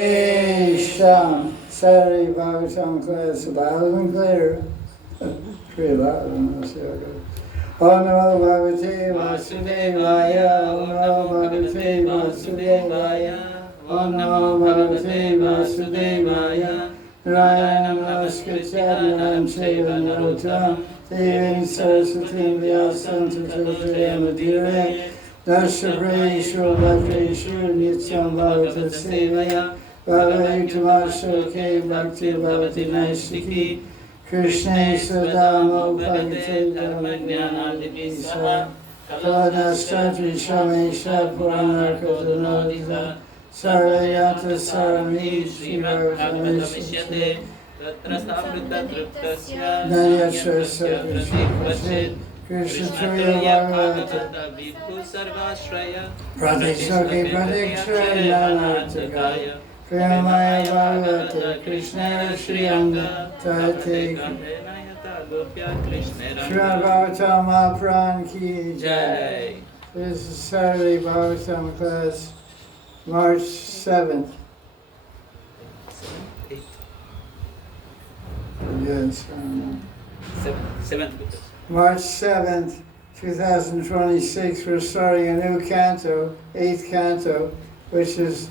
Sham, Saturday Bhagavatam class, loud and clear. Pretty loud, I don't know, see how it goes. Om Namo Bhagavate Vasudevaya, Om Namo Bhagavate Vasudevaya, Om Namo Bhagavate Vasudevaya, Narayanam Namaskritya Naram Chaiva Narottam, Devim Saraswatim Vyasam Tato Jayamadire, Dashaprayeshu Bhakteshu Nityam Bhavata Sevaya, Bhagavati Tamashoke Bhakti Bhavati Naistiki, Krishna Sadamo Bhagavate Dhammagnanadini Saha, Kalanastratri Shamesha Puranarkadanodisa, Sarvayata Sarami Srimad Nayatra Sadhya Krishna Triya Bhagavata Pradeshaki Pradekshaya Nanartakaya Premaya Bhagavata Krishna Shri Anga Tate Srimad Bhagavatam Mahaprabhu Ki Jai. This is Saturday Bhagavatam class, March 7th. Yes, March 7th, 2026, we're starting a new canto, 8th canto, which is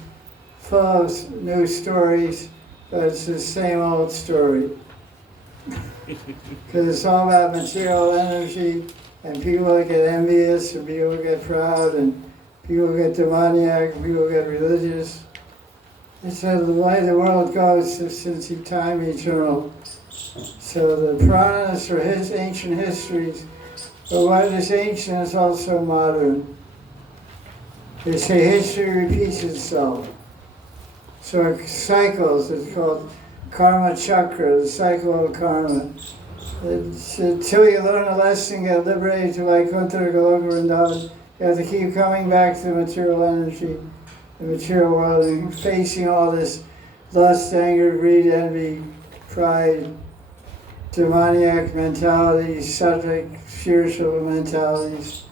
full of new stories, but it's the same old story. Because it's all about material energy, and people get envious, and people get proud, and people get demoniac, and people get religious. It's the way the world goes since time eternal. So the Puranas are his ancient histories, but what is ancient is also modern. They say history repeats itself. So it cycles, it's called karma chakra, the cycle of karma. Until you learn a lesson, get liberated to Vaikuntha or Goloka Vrindavan, you have to keep coming back to the material energy, the material world, and facing all this lust, anger, greed, envy, pride, demoniac mentalities, sattvic, spiritual mentalities.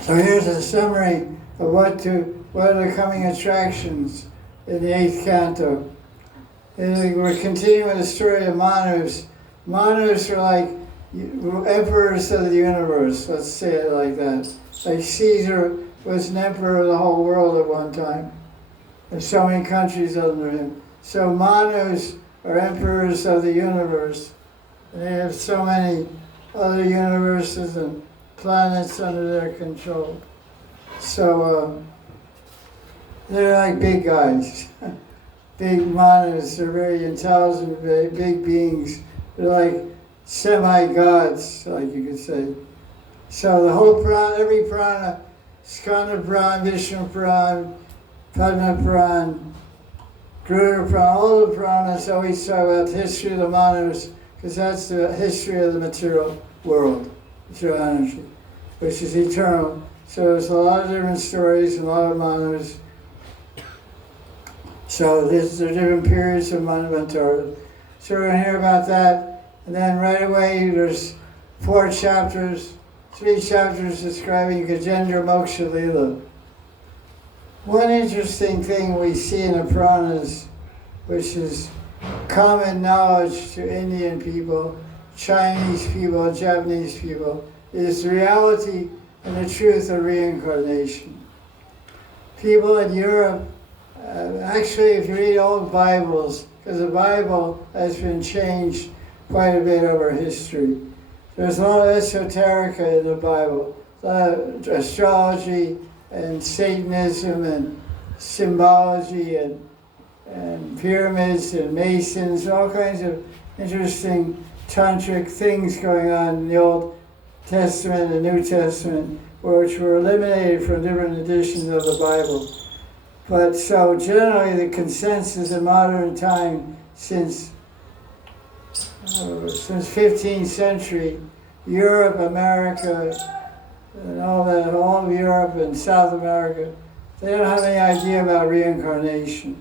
So here's a summary of what are the coming attractions in the 8th canto. And we're continuing the story of Manus. Manus are like emperors of the universe, let's say it like that. Like Caesar was an emperor of the whole world at one time. There's so many countries under him. So Manus are emperors of the universe. And they have so many other universes and planets under their control. So they're like big guys. Big Manus, they're very intelligent, very big beings. They're like semi-gods, like you could say. So the whole Purana, every Purana, Skanda Purana, Vishnu Purana, Padma Purana, Garuda Purana, all the Puranas always talk about the history of the Manus, because that's the history of the material world, material energy, which is eternal. So there's a lot of different stories and a lot of Manus. So there are different periods of Manvantara. So we're going to hear about that. And then right away there's 4 chapters, 3 chapters describing Gajendra Moksha Lila. One interesting thing we see in the Puranas, which is common knowledge to Indian people, Chinese people, Japanese people, is the reality and the truth of reincarnation. People in Europe, actually if you read old Bibles, because the Bible has been changed quite a bit over history. There's a lot of esoterica in the Bible, a lot of astrology and Satanism and symbology and pyramids and masons, all kinds of interesting tantric things going on in the Old Testament and New Testament, which were eliminated from different editions of the Bible. But so generally the consensus in modern time since 15th century, Europe, America, and all of Europe and South America, they don't have any idea about reincarnation.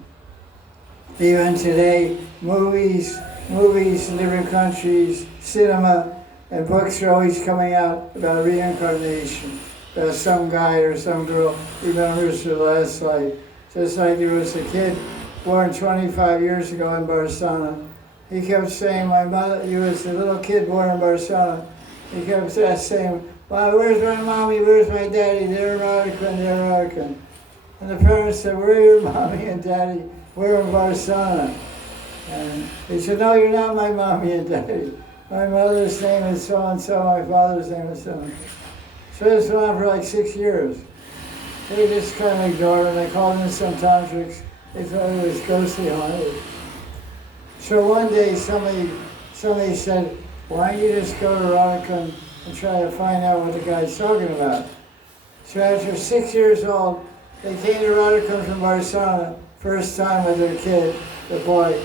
Even today, movies in different countries, cinema, and books are always coming out about reincarnation. About some guy or some girl remembers their last life. Just like there was a kid born 25 years ago in Barcelona. He kept saying, my mother, he was a little kid born in Barcelona. He kept saying, well, where's my mommy, where's my daddy? They're American, they're American. And the parents said, where are your mommy and daddy? We're in Barcelona. And he said, no, you're not my mommy and daddy. My mother's name is so-and-so, my father's name is so-and-so. So this went on for like 6 years. They just kind of ignored him. They called him some tantrics. They thought it was ghostly haunted. So one day somebody said, why don't you just go to Radhakund and try to find out what the guy's talking about? So after 6 years old, they came to Radhakund from Barcelona, first time with their kid, the boy.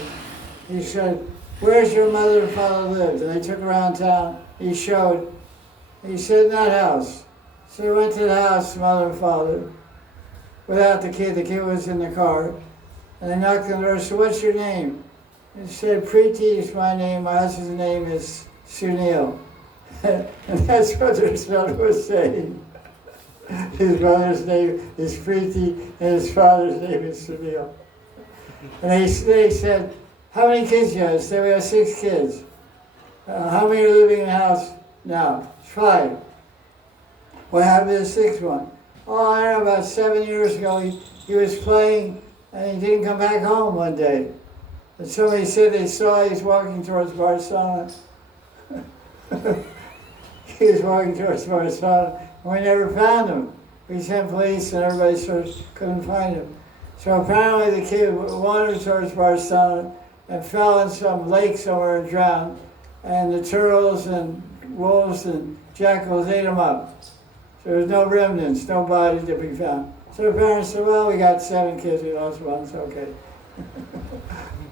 He said, where's your mother and father lived? And they took around town. He showed. He said, in that house. So they went to the house, mother and father, without the kid. The kid was in the car. And they knocked on the door. So what's your name? He said, Preeti is my name. My husband's name is Sunil. And that's what their son was saying. His mother's name is Preeti and his father's name is Sunil. And they said, how many kids do you have? They said, we have 6 kids. How many are living in the house now? 5. What happened to the 6th one? Oh, I don't know, about 7 years ago, he was playing and he didn't come back home one day. And somebody said they saw he was walking towards Barcelona. He was walking towards Barcelona, and we never found him. We sent police and everybody sort of couldn't find him. So apparently the kid wandered towards Barcelona and fell in some lake somewhere and drowned. And the turtles and wolves and jackals ate him up. So there was no remnants, no bodies to be found. So the parents said, well, we got 7 kids, we lost one, it's okay.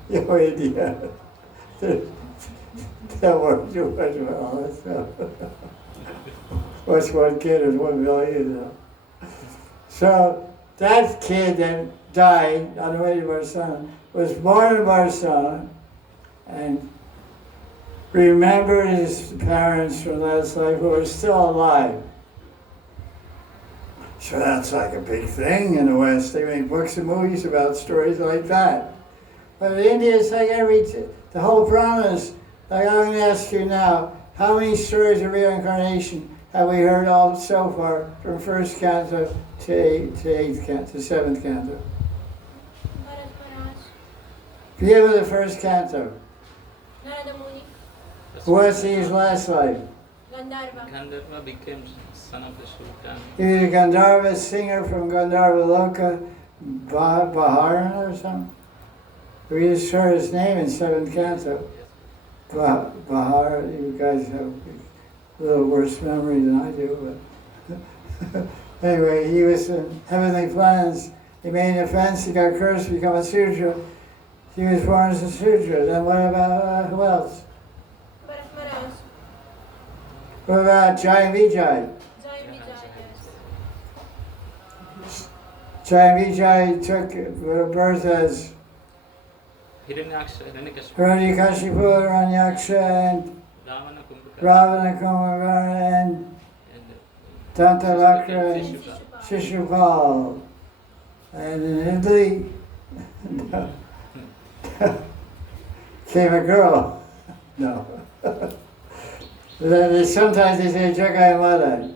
You have no idea. That worked too much well. What's 1 kid is 1 million. So that kid that died on the way to Barcelona was born in Barcelona and remembered his parents from last life who are still alive. So that's like a big thing in the West. They make books and movies about stories like that. But in India, it's like the whole promise. Like I'm going to ask you now, how many stories of reincarnation have we heard all so far from first canto to 8th canto, to 7th canto? Begin with the first canto. What's his last life? Gandharva became son of the Sultan. He was a Gandharva singer from Gandharva Loka, Baharan or something. We just heard his name in 7th canto. Bahar, you guys have a little worse memory than I do, but anyway, he was in heavenly plans. He made an offense, he got cursed to become a Sudra. He was born as a Sudra. Then what about, who else? What about Jai Vijay? Jai Vijay took birth as Hiranyakashipu, Hiranyaksha, and Ravana, Kumbhakarna, and Dantalakra, and Shishupal. And in Italy, came a girl. No. Sometimes they say Jagai Madan.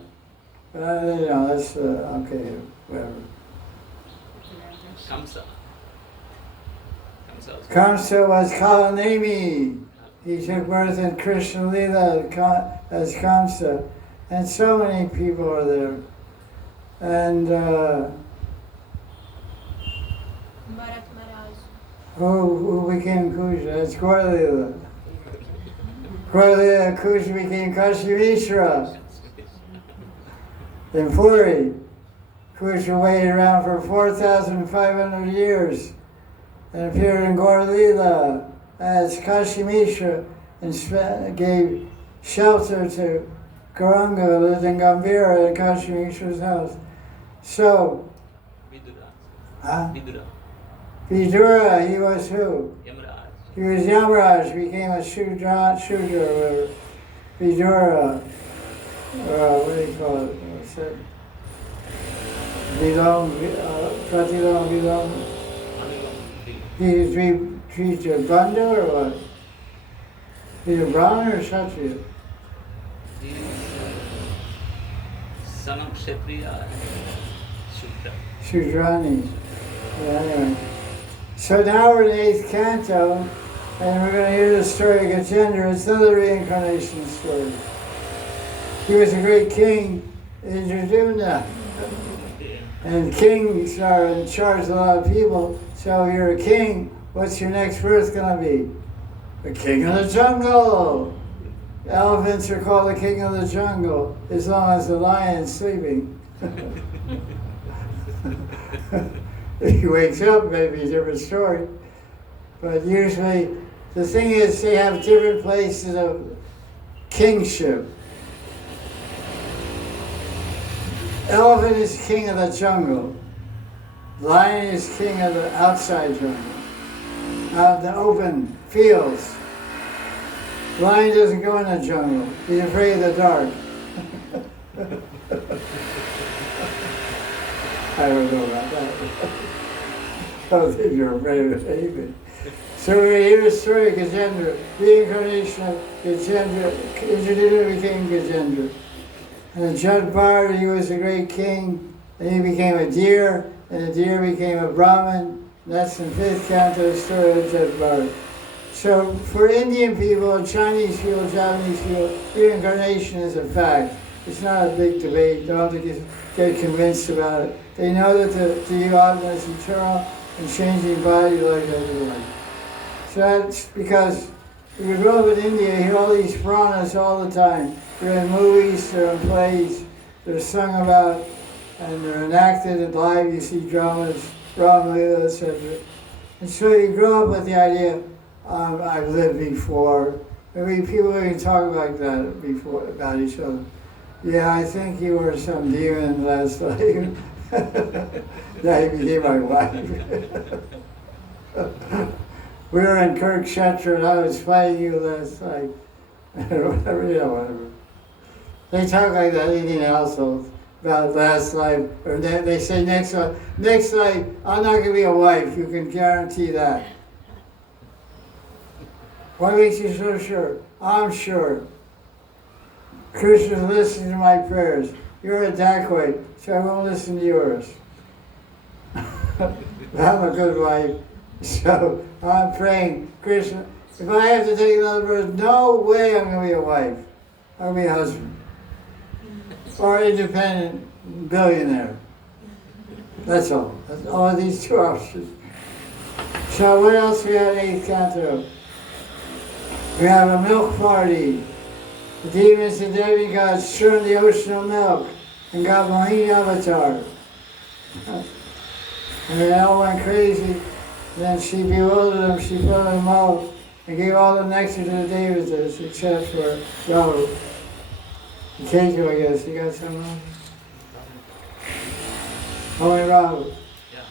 But you know, that's okay, whatever. Kamsa was Kalanemi. He took birth in Krishna Lila as Kamsa. And so many people are there. And who became Kuja? That's Gauralila. Gauralila, Kuja became Kashi Mishra. In Puri, Kuja waited around for 4,500 years and appeared in Gauralila as Kashi Mishra and gave shelter to Gauranga, who lived in Gambhira in Kashi Mishra's house. So, Vidura, he was who? Yamaraj. He was Yamaraj, became a Shudra or Vidura, what do you call it? What's that? Pratilom, He's a Bandha or what? He's a Brahmin or Kshatriya? He is son of Kshatriya and Shudra. Shudrani. Yeah, anyway. So now we're in the 8th canto, and we're going to hear the story of Gajendra. It's another reincarnation story. He was a great king in Jaduna. And kings are in charge of a lot of people. So if you're a king, what's your next birth going to be? The king of the jungle. Elephants are called the king of the jungle as long as the lion's sleeping. If he wakes up, maybe a different story. But usually, the thing is, they have different places of kingship. Elephant is king of the jungle. Lion is king of the outside jungle, of the open fields. Lion doesn't go in the jungle. He's afraid of the dark. I don't know about that. I don't think you're afraid of anything. So we hear the story of Gajendra, reincarnation of Gajendra. Gajendra became Gajendra. And Jadbar, he was a great king, and he became a deer, and the deer became a Brahmin. That's in 5th canto, the story of Jadbar. So for Indian people, Chinese people, Japanese people, reincarnation is a fact. It's not a big debate. Don't have to get convinced about it. They know that the Atma is eternal and changing body like everyone. So that's because if you grow up in India, you hear all these Puranas all the time. They're in movies, they're in plays, they're sung about, and they're enacted and live. You see dramas, Ram Leela, etc. And so you grow up with the idea, I've lived before. I mean, people even talk like that before about each other. Yeah, I think you were some demon last life. Now you became my wife. We were in Kurukshetra and I was fighting you last night. Whatever, whatever. They talk like that in Indian households about last life. Or they say next life, I'm not going to be a wife. You can guarantee that. What makes you so sure? I'm sure. Krishna's listening to my prayers. You're a dacoit, so I won't listen to yours. I'm a good wife, so I'm praying, Krishna, if I have to take another birth, no way I'm going to be a wife. I'll be a husband. Or independent billionaire. That's all. That's all these two options. So what else we have in 8th canto? We have a milk party. The demons and demigods churned the ocean of milk and got Mahanidhi avatar. And they all went crazy. And then she bewildered them, she filled them out and gave all the nectar to the devatas except for Rahul. Canto, I guess. You got some Rahul? Only Rahul. Yeah.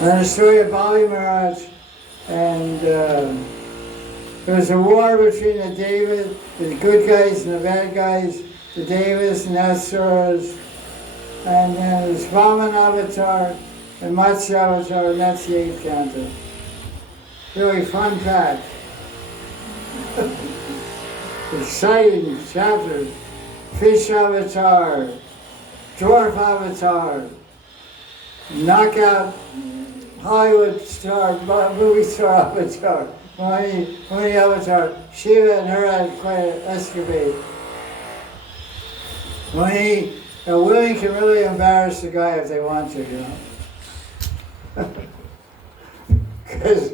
And the story of Bali Maharaj, and there was a war between the Devas, the good guys and the bad guys, the Devas and the Asuras, and then there was Vaman Avatar and Matsya Avatar, and that's the 8th canto. Really fun pack. Exciting chapters. Fish Avatar, Dwarf Avatar, Knockout Hollywood star, movie star Avatar, Mahanidhi Avatar. Shiva and her had quite an escapade. Mahanidhi, a women can really embarrass the guy if they want to, you know. Because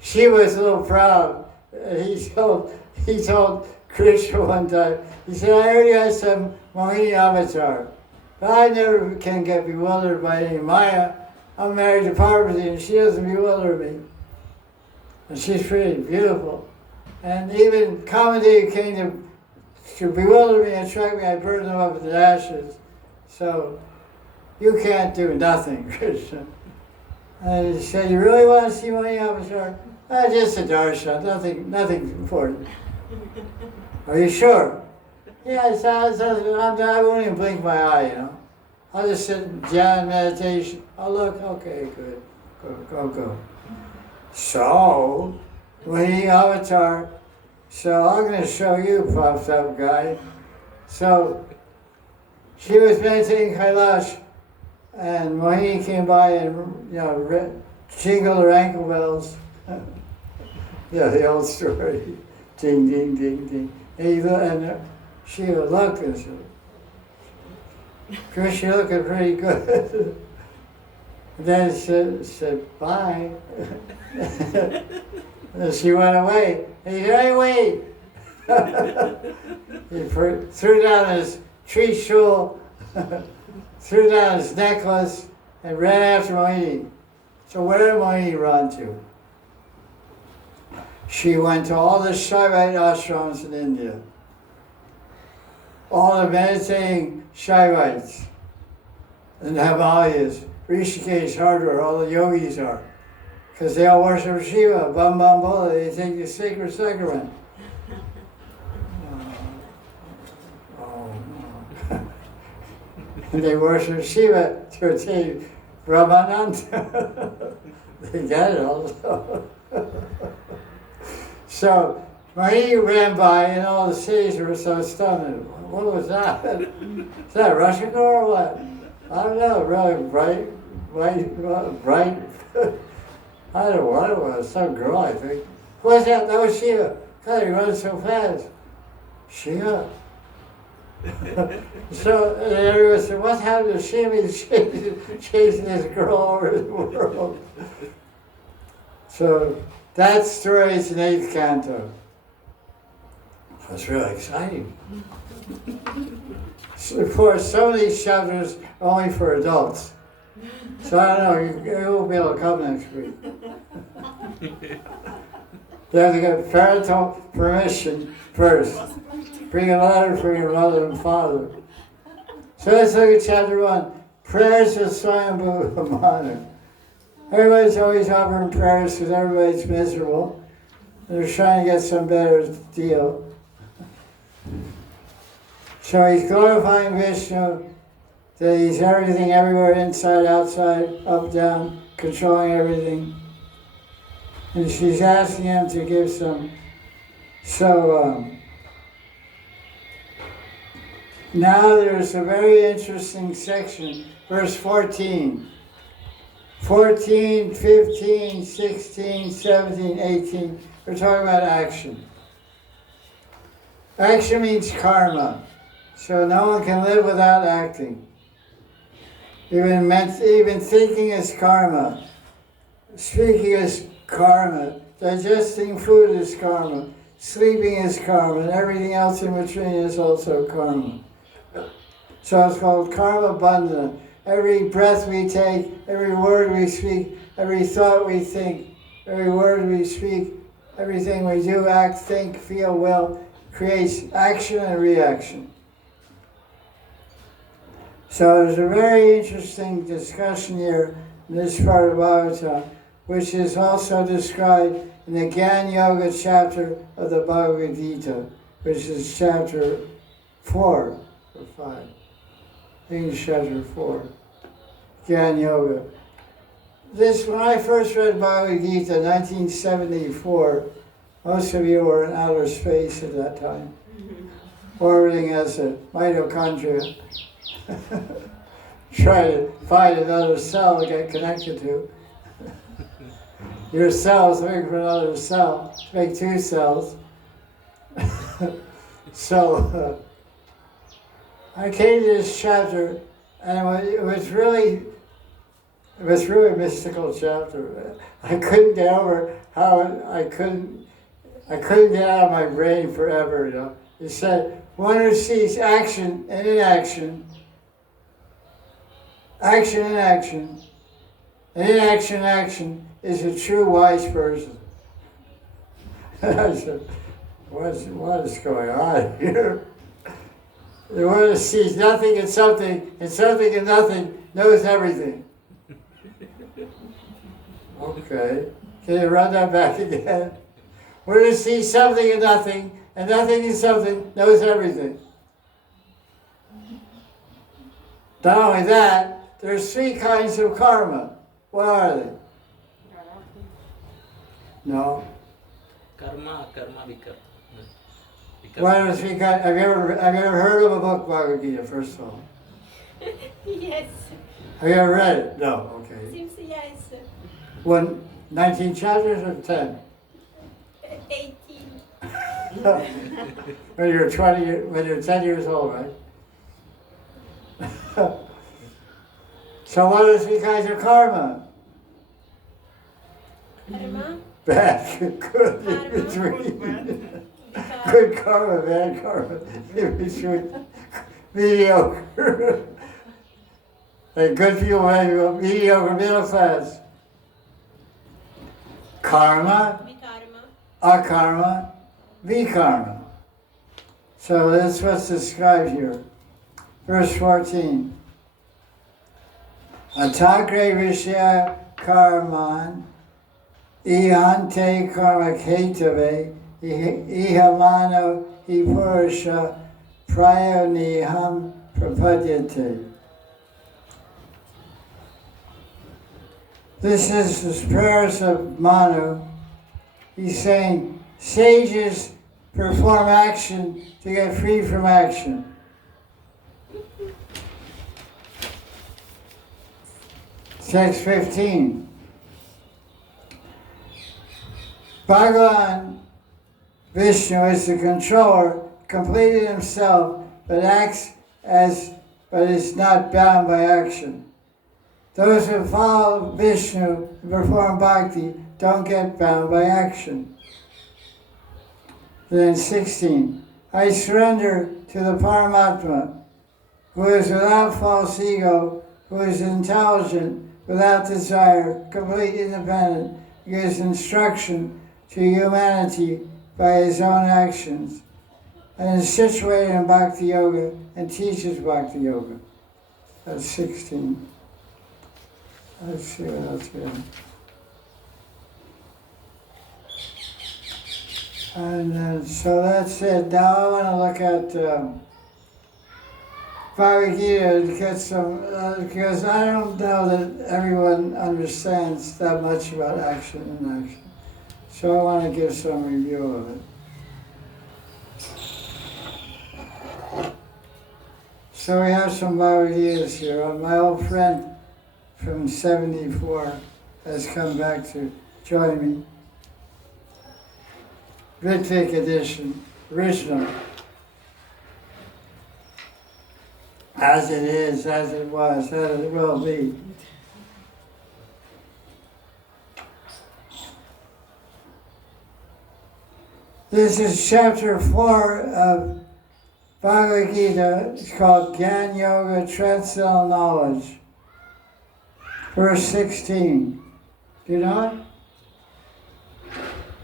she was a little proud. He told Krishna one time, he said, I heard you had some Mahanidhi Avatar, but I never can get bewildered by any Maya. I'm married to Parvati and she doesn't bewilder me. And she's pretty beautiful. And even Kamadev came to bewilder me and attract me, I burned them up with ashes. So you can't do nothing, Krishna. And he said, you really want to see Mahanidhi Avatar? Just a darshan, nothing important. Are you sure? Yeah, I won't even blink my eye, you know. I'll just sit in dhyan meditation. Oh, look, okay, good. Go. So, Mohini avatar, so I'm going to show you, puffed up guy. So, she was meditating Kailash, and Mohini came by and, jingled her ankle bells. The old story. Ding, ding, ding, ding. And she would look and said, Chris, you're looking pretty good. And then she said, bye. And she went away. And he said, hey, wait. He threw down his tree shawl, threw down his necklace, and ran after Mohini. So where did Mohini run to? She went to all the Shaivite ashrams in India. All the meditating Shaivites and the Himalayas, Rishikesh, Hardwar, all the yogis are. Because they all worship Shiva, Bam Bam Bola, they take the sacred sacrament. And they worship Shiva to attain Brahmananda. They get it also. So Mohini ran by and all the cities were so stunned. What was that? Is that a Russian girl or what? I don't know, really bright. I don't know what it was, some girl I think. Who was that? That was Shiva. God, he runs so fast. Shiva. So everyone said, what's happened to Shiva? He's chasing this girl all over the world. So that story is in 8th Canto. That's really exciting. So, of course, some of these chapters are only for adults. So I don't know, you won't be able to come next week. You have to get parental permission first. Bring a letter from your mother and father. So let's look at chapter 1. Prayers of Swayambhu Madan. Everybody's always offering prayers because everybody's miserable. They're trying to get some better deal. So he's glorifying Vishnu, that he's everything, everywhere, inside, outside, up, down, controlling everything. And she's asking him to give some. So now there's a very interesting section, verse 14. 14, 15, 16, 17, 18. We're talking about action. Action means karma. So no one can live without acting. Even thinking is karma. Speaking is karma. Digesting food is karma. Sleeping is karma. And everything else in between is also karma. So it's called karma bandhana. Every breath we take, every word we speak, every thought we think, every word we speak, everything we do, act, think, feel, will, creates action and reaction. So there's a very interesting discussion here in this part of Bhagavatam, which is also described in the Gyan Yoga chapter of the Bhagavad Gita, which is chapter 4 or 5. I think it's chapter 4. Gyan Yoga. When I first read Bhagavad Gita in 1974, most of you were in outer space at that time, orbiting as a mitochondria, trying to find another cell to get connected to. Your cell is looking for another cell to make 2 cells. So I came to this chapter, and it was really a mystical chapter. I couldn't get over how I couldn't get out of my brain forever. It said, one who sees action and inaction, action and action, and inaction and action is a true wise person. I said, what is going on here? The one who sees nothing and something and nothing knows everything. Okay, can you run that back again? One who sees something and nothing and something knows everything. Not only that, there's 3 kinds of karma. What are they? No. Karma, karma, vikarma. What are the three kinds? Have you ever heard of a book, Bhagavad Gita, first of all? Yes. Have you ever read it? No, okay. Seems yes. 19 chapters or 10? 18. When you're 10 years old, right? So what are the three kinds of karma? Karma. Bad, good, in Karma. between. Good karma, bad karma, in between. Mediocre. And good people, mediocre, middle class. Karma, Vikarma. akarma, vikarma. So that's what's described here. Verse 14. Atagre vishya karman ihante karma ketave ihamano hipurusha prayoniham prapadyate. This is the prayers of Manu. He's saying sages perform action to get free from action. Text 15. Bhagavan Vishnu is the controller, completed himself, but is not bound by action. Those who follow Vishnu and perform bhakti don't get bound by action. Then 16. I surrender to the Paramatma, who is without false ego, who is intelligent, without desire, completely independent, gives instruction to humanity by his own actions, and is situated in Bhakti Yoga and teaches Bhakti Yoga. That's 16. Let's see what else here. And then, so that's it. Now I want to look at Bhagavad Gita to get some, because I don't know that everyone understands that much about action and action. So I want to give some review of it. So we have some Bhagavad Gitas here. My old friend from 74 has come back to join me. Ritvik edition, original. As it is, as it was, as it will be. This is chapter 4 of Bhagavad Gita. It's called Gyan Yoga, Transcendental Knowledge. Verse 16. Do you know it?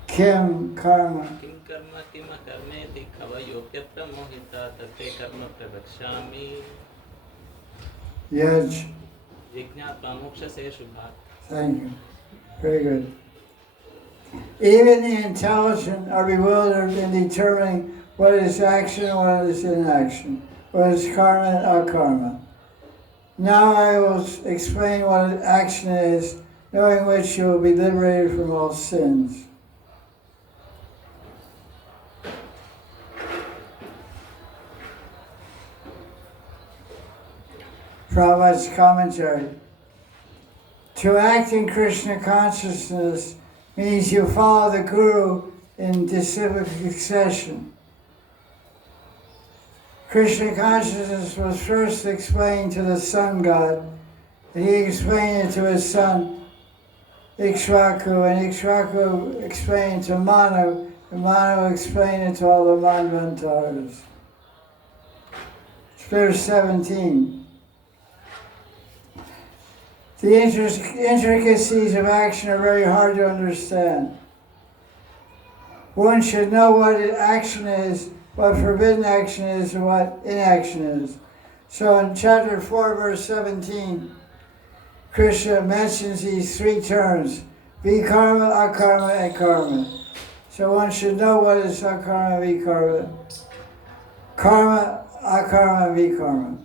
Kim karma. Kim karma kima karmeti kavayopyatra mohita tate karma pravakshami. Yaj. Jijñāsva moksha se shubhat. Thank you. Very good. Even the intelligent are bewildered in determining what is action and what is inaction, what is karma and akarma. Now I will explain what action is, knowing which you will be liberated from all sins. Prabhupada's commentary. To act in Krishna consciousness means you follow the Guru in disciplic succession. Krishna consciousness was first explained to the sun god, and he explained it to his son Ikshvaku, and Ikshvaku explained it to Manu, and Manu explained it to all the Manvantaras. Verse 17. The intricacies of action are very hard to understand. One should know what action is, what forbidden action is, and what inaction is. So in chapter 4, verse 17, Krishna mentions these three terms, vikarma, akarma, and karma. So one should know what is akarma, vikarma. Karma, akarma, and vikarma.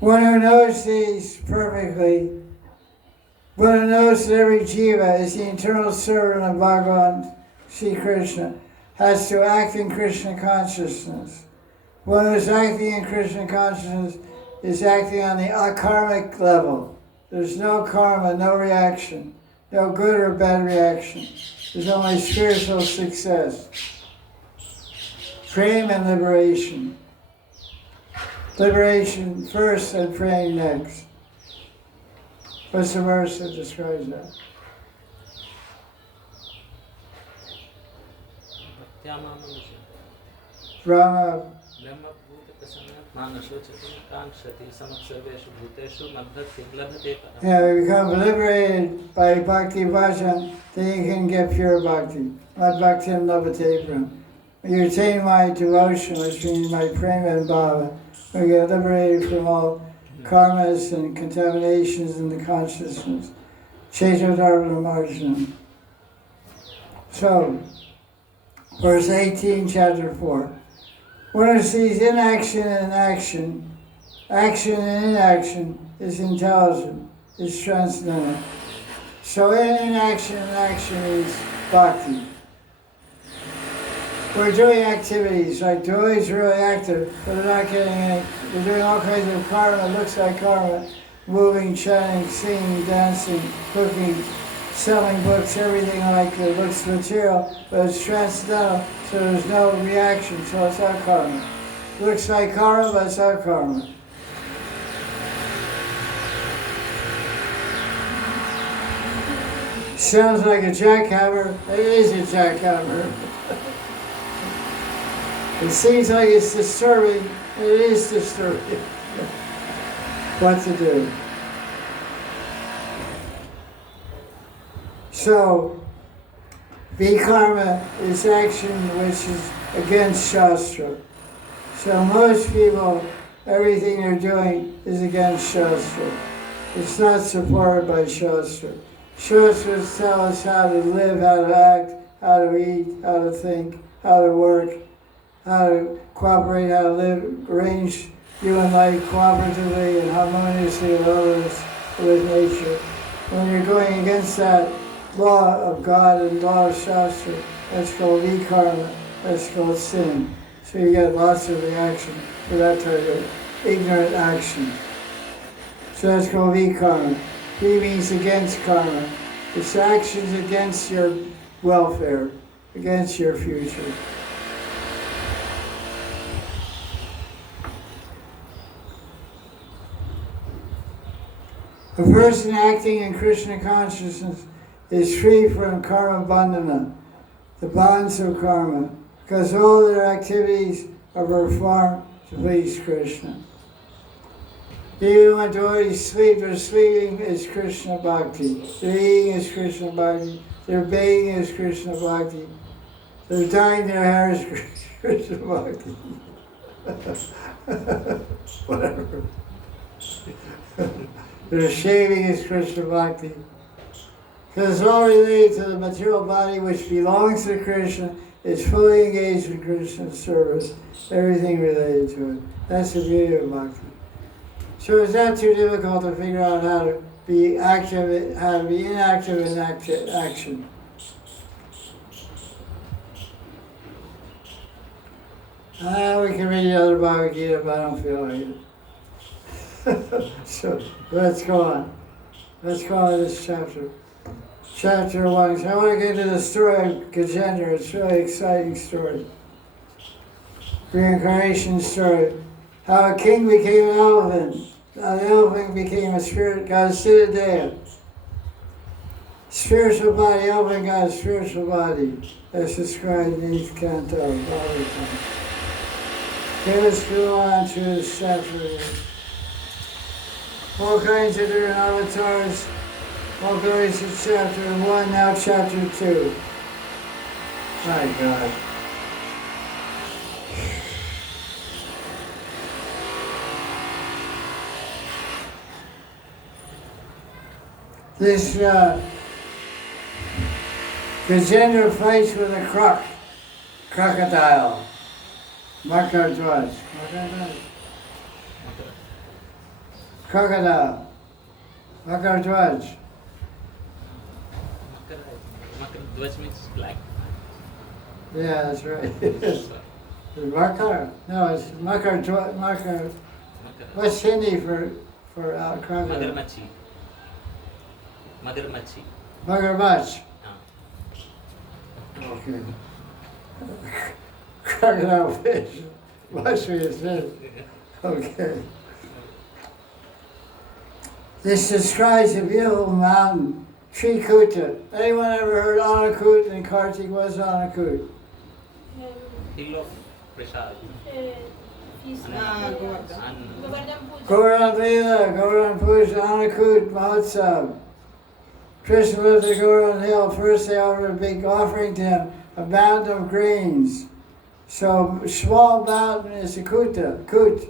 One who knows these perfectly, one who knows that every jiva is the eternal servant of Bhagavan Sri Krishna, has to act in Krishna consciousness. One who is acting in Krishna consciousness is acting on the akarmic level. There's no karma, no reaction, no good or bad reaction. There's only spiritual success. Praying and liberation. Liberation first and praying next. What's the verse that describes that? Brahma. Yeah, we become liberated by bhakti bhajan, then you can get pure bhakti. Mad bhaktim labhate brahm. When you attain my devotion, which means my prema and bhava, we get liberated from all karmas and contaminations in the consciousness. Chaitodharma marjana. So, verse 18, chapter 4. One who sees inaction and action, action and inaction is intelligent, is transcendental. So inaction and action is bhakti. We're doing activities, like devotees are really active, but they're not getting any. We're doing all kinds of karma, looks like karma, moving, chanting, singing, dancing, cooking, selling books, everything like it looks material, but it's transcendental, so there's no reaction, so it's not karma. Looks like karma, but it's not karma. Sounds like a jackhammer, it is a jackhammer. It seems like it's disturbing, it is disturbing. What to do? So, vikarma is action which is against Shastra. So most people, everything they're doing is against Shastra. It's not supported by Shastra. Shastras tell us how to live, how to act, how to eat, how to think, how to work, how to cooperate, how to live, arrange human life cooperatively and harmoniously with others, with nature. When you're going against that law of God and law of Shastra, that's called vikarma, that's called sin. So you get lots of reaction for that type of ignorant action. So that's called vikarma. V means against karma. It's actions against your welfare, against your future. A person acting in Krishna consciousness is free from karma bandhana, the bonds of karma, because all their activities are performed to please Krishna. Even when devotees sleep, their sleeping is Krishna bhakti. Their eating is Krishna bhakti. Their bathing is Krishna bhakti. Their dyeing their hair is Krishna bhakti. Whatever. Their shaving is Krishna bhakti. Because it's all related to the material body which belongs to Krishna, is fully engaged in Krishna's service, everything related to it. That's the beauty of bhakti. So it's not too difficult to figure out how to be active, how to be inactive in action. We can read the other Bhagavad Gita, but I don't feel like it. So let's go on. Let's go on to this chapter. Chapter 1. So I want to get to the story of Gajendra. It's a really exciting story. Reincarnation story. How a king became an elephant. How the elephant became a spirit, got a Siddhadeha. Spiritual body, elephant got a spiritual body. That's described in 8th Canto of Bhagavatam. Okay, let's go on to this chapter. All kinds of different avatars. All goes to chapter 1, now chapter 2. My God. This Gajendra fights with a crocodile. Makardwaj. crocodile, Makar Makar Dwaj means black. Yeah, that's right. Makar? No, it's Makar. Makar. What's Hindi for crocodile? Magarmachi. Magarmachi. Magarmach. Ah. Okay. Crocodile fish. Must be a fish. Okay. This describes a beautiful mountain, Trikuta. Anyone ever heard Anakut and Kartik? What's Anakut? Hill of Prasad. Gaurang Leela, Gaurang Puja, Anakut, Mahotsav. Krishna lived at Gaurang Hill. First they offered a big offering to him, a mountain of grains. So small mountain is a kuta, kut.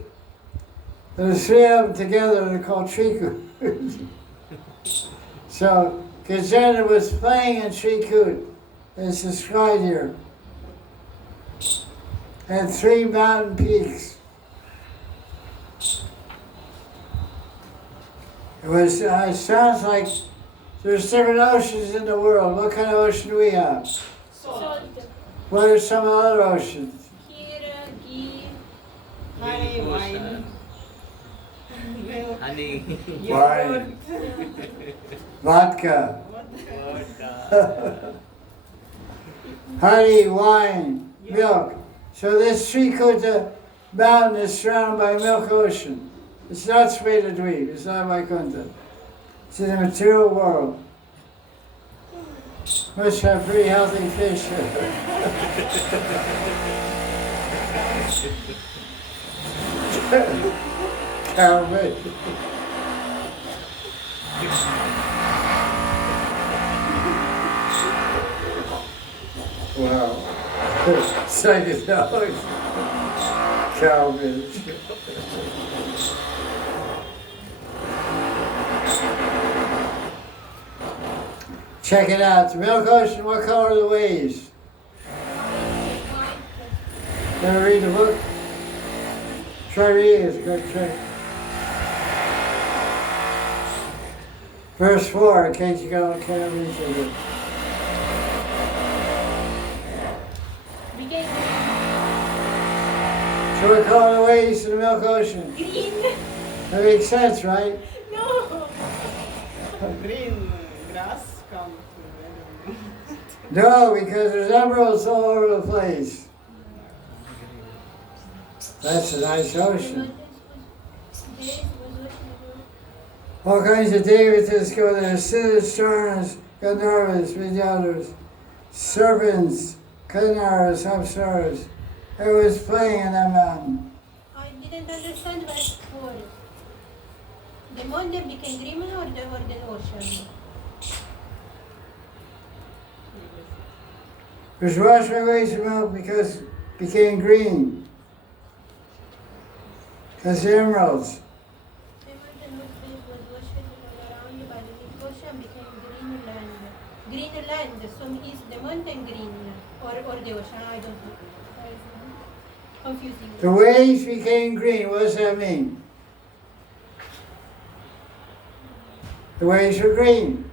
There's three of them together, they're called Trikut. So Gajendra was playing in Trikut, it's described here. And three mountain peaks. It sounds like there's different oceans in the world. What kind of ocean do we have? Salt. What are some of the other oceans? Kira, ghee, Honey, wine. Honey. Wine, vodka, Vodka. honey, wine, milk. So this Trikuta mountain is surrounded by milk ocean. It's not Svetadweep, it's not Vaikuntha. It's in the material world. Must have pretty healthy fish here. Cow Wow. Psychedelics. Cow bitch. Check it out. The milk ocean, what color are the waves? Gonna read the book? Try reading it, good trick. Verse 4, in case you can't read it. So what color are the waves in the milk ocean? green. That makes sense, right? No. Green grass come to No, because there's emeralds all over the place. That's a nice ocean. All kinds of devatas go there. Siddhas, Charnas, Gandharvas, Vidyadhars, serpents, Kanaras, Apsaras. Everyone's playing in that mountain. I didn't understand verse 4. The mountain became green or the ocean? There's washed away some milk because it became green. Because the emeralds. The mountain whose base was washed around by the milk ocean became green land. Green land, so is the mountain green or the ocean? I don't know. Confusing. The waves became green. What does that mean? The waves were green.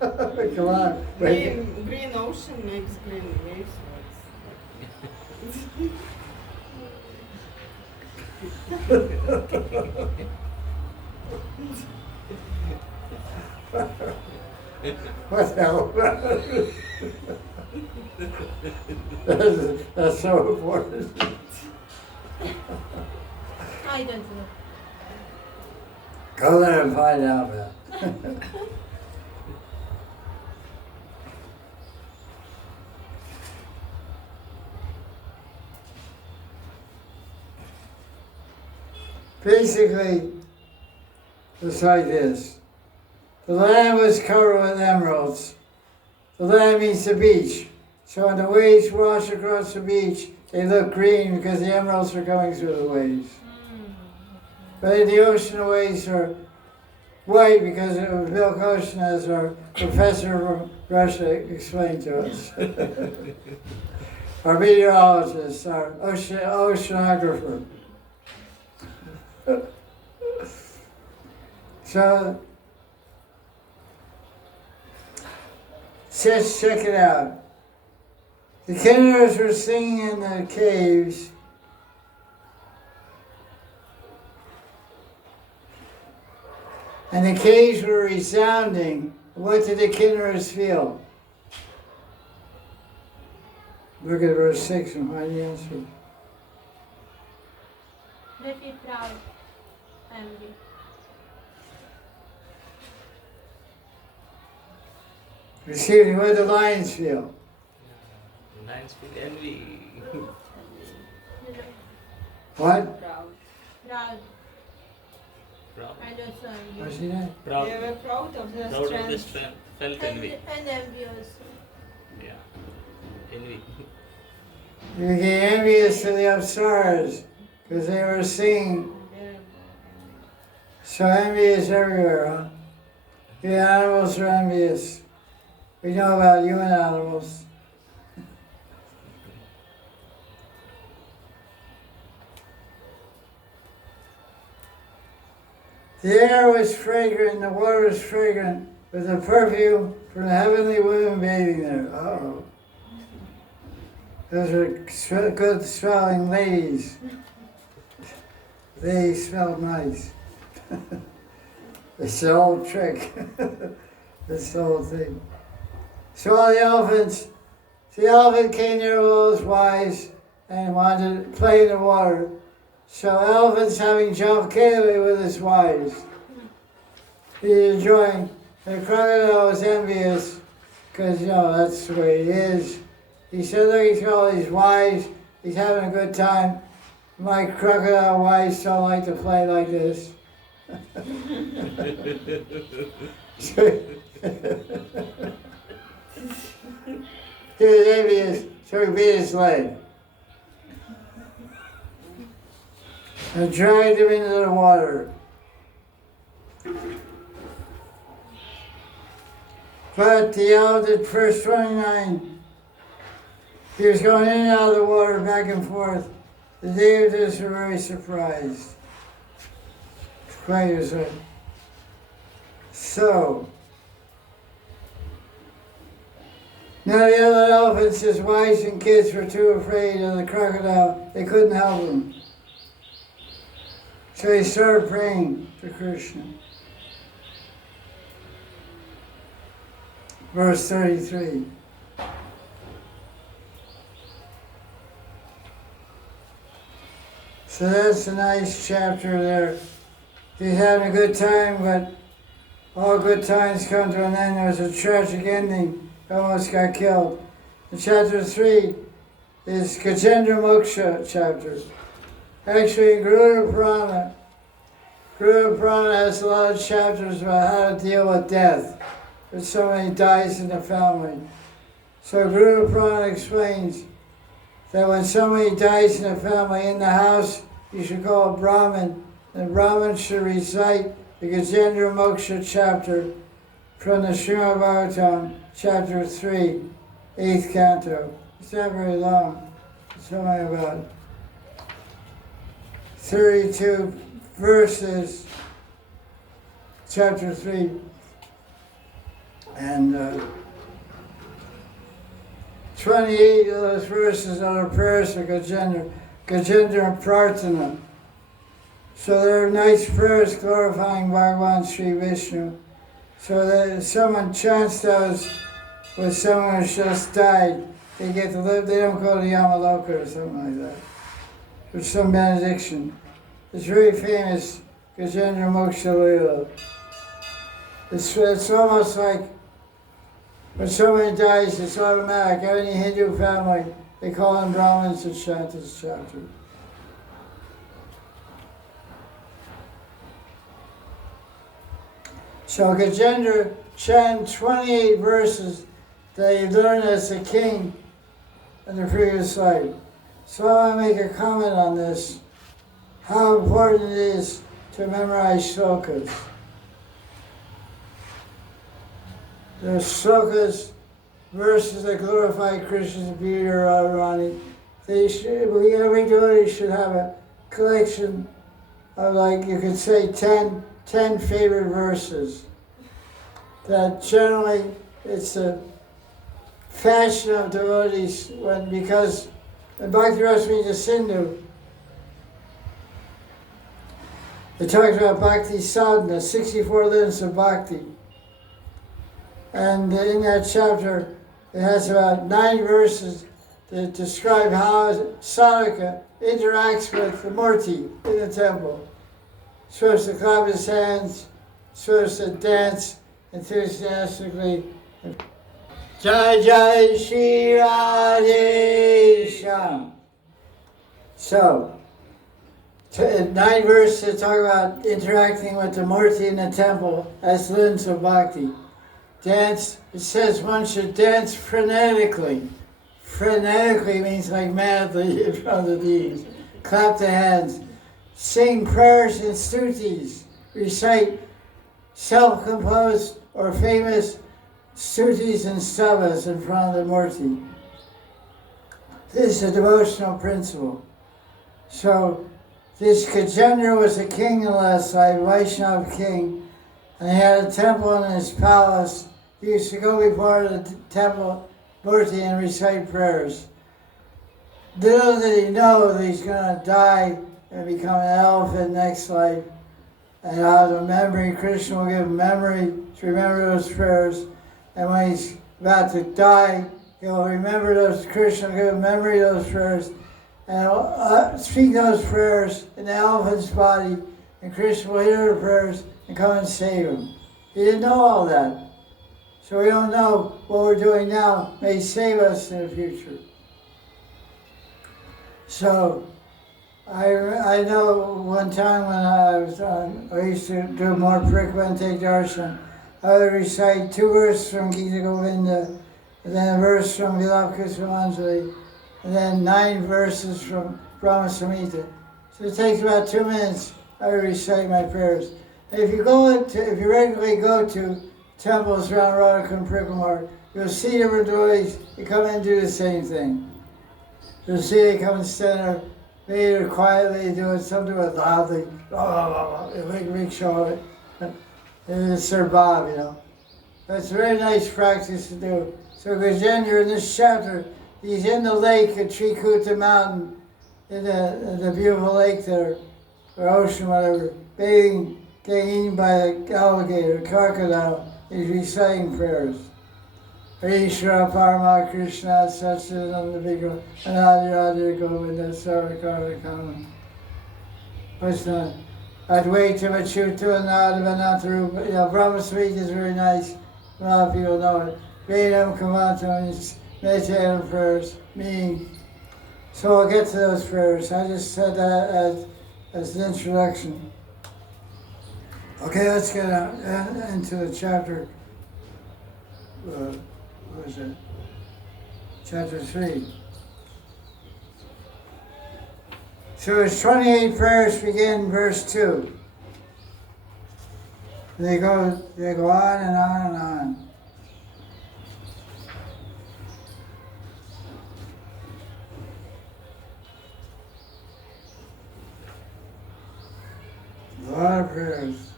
Come on. green ocean makes green waves. What the hell? That's so important. I don't know. Go there and find out, man. Basically, it's like this. The land was covered with emeralds. The land means the beach. So when the waves wash across the beach, they look green because the emeralds are going through the waves. But in the ocean, the waves are white because of the milk ocean, as our professor from Russia explained to us. Our meteorologist, our oceanographer. So, just check it out. The Kinnaras were singing in the caves. And the caves were resounding. What did the Kinnaras feel? Look at verse 6 and find the answer. They feel proud, envy. Excuse me, what did the lions feel? Lions feel envy. What? Proud. Proud. Proud. And also What's envy. he that? Proud. They were proud of their Proud of the strength. strength. Felt envy. And envy also. Yeah. Envy. They became envious to the Apsaras because they were singing. So envy is everywhere, huh? The animals are envious. We know about human animals. The air was fragrant, the water was fragrant, with the perfume from the heavenly women bathing there. Uh-oh. Those are good smelling ladies. They smelled nice. It's the old trick. That's the whole thing. So all the elephants, the elephant came near all his wives and wanted to play in the water. So elephants having jumped Kaylee with his wives. He's enjoying. The crocodile was envious because, that's the way he is. He said, look, he's got all these wives. He's having a good time. My crocodile wives don't like to play like this. He was envious, so he beat his leg. And dragged him into the water. But the elephant, verse 29, he was going in and out of the water, back and forth. The devotees were very surprised. Quite as a... So, now the other elephants, his wives and kids were too afraid of the crocodile. They couldn't help him. So he started praying to Krishna. Verse 33. So that's a nice chapter there. He's having a good time, but all good times come to an end. There was a tragic ending. He almost got killed. And chapter 3 is Gajendra Moksha chapter. Actually, Garuda Purana has a lot of chapters about how to deal with death. When somebody dies in the family. So Garuda Purana explains that when somebody dies in the family in the house, you should call a Brahmin. And the Brahmin should recite the Gajendra Moksha chapter from the Srimad Bhagavatam, chapter 3, 8th canto. It's not very long. It's only about 32 verses, chapter 3. And 28 of those verses are the prayers for Gajendra and Prarthana. So they're nice prayers glorifying Bhagavan Sri Vishnu. So that if someone chants those with someone who's just died, they get to live, they don't go to Yamaloka or something like that. There's some benediction. It's very famous, Gajendra Moksha Leela. It's almost like when somebody dies, it's automatic. Any Hindu family, they call in Brahmins to chant this chapter. So Gajendra chanted 28 verses that he learned as a king in the previous life. So I want to make a comment on this, how important it is to memorize shlokas. There's slokas, verses that glorify Krishna's beauty or Radharani. Every devotee should have a collection of, like, you could say 10 10 favorite verses that generally it's a fashion of devotees because in Bhakti Rasamrita Sindhu, it talks about Bhakti Sadhana, 64 limbs of Bhakti. And in that chapter, it has about 9 verses that describe how sadhaka interacts with the murti in the temple. Supposed to clap his hands, supposed to dance enthusiastically. Jai Jai Shri Radhe Shyam. So, 9 verses talk about interacting with the murti in the temple as limbs of bhakti. Dance, it says one should dance frenetically. Frenetically means like madly in front of the deities. Clap the hands. Sing prayers and stutis. Recite self-composed or famous stutis and stavas in front of the murti. This is a devotional principle. So, this Gajendra was a king in the last life, Vaishnava king, and he had a temple in his palace. He used to go before the temple murti and recite prayers. Little did he know that he's going to die and become an elephant next life. And out of memory, Krishna will give him memory to remember those prayers. And when he's about to die, he'll remember those, Krishna will give him memory of those prayers. And he'll speak those prayers in the elephant's body, and Krishna will hear the prayers and come and save him. He didn't know all that. So we don't know what we're doing now may save us in the future. So I know one time when I used to do more Prikva take darshan, I would recite 2 verses from Gita Govinda, and then a verse from Vilapkusumanjali, and then 9 verses from Brahma Samhita. So it takes about 2 minutes. I would recite my prayers. And if you regularly go to temples around Radhakund and Prikkumar, you'll see different devotees. They come in and do the same thing. You'll see they come and stand there, maybe quietly doing something with loudly, big show of it. And it's their bob, you know. That's a very nice practice to do. So Gajendra in this chapter, he's in the lake at Trikuta Mountain, in the beautiful lake there, or ocean, whatever, bathing, getting eaten by an alligator, crocodile. He's reciting prayers. Ishvara Parama Krishna Satchidananda Vigraha Anadi Radha Govinda Sarvakara Kama. What's that? Advaita Machuta Anadavanata Rupa. You know, Brahma Samhita is very nice. A lot of people know it. Vedam Kamatam is meditative prayers, meaning. So I'll get to those prayers. I just said that as an introduction. Okay, let's get into the chapter. What is it? Chapter 3. So it's 28 prayers begin verse 2. They go on and on and on. A lot of prayers.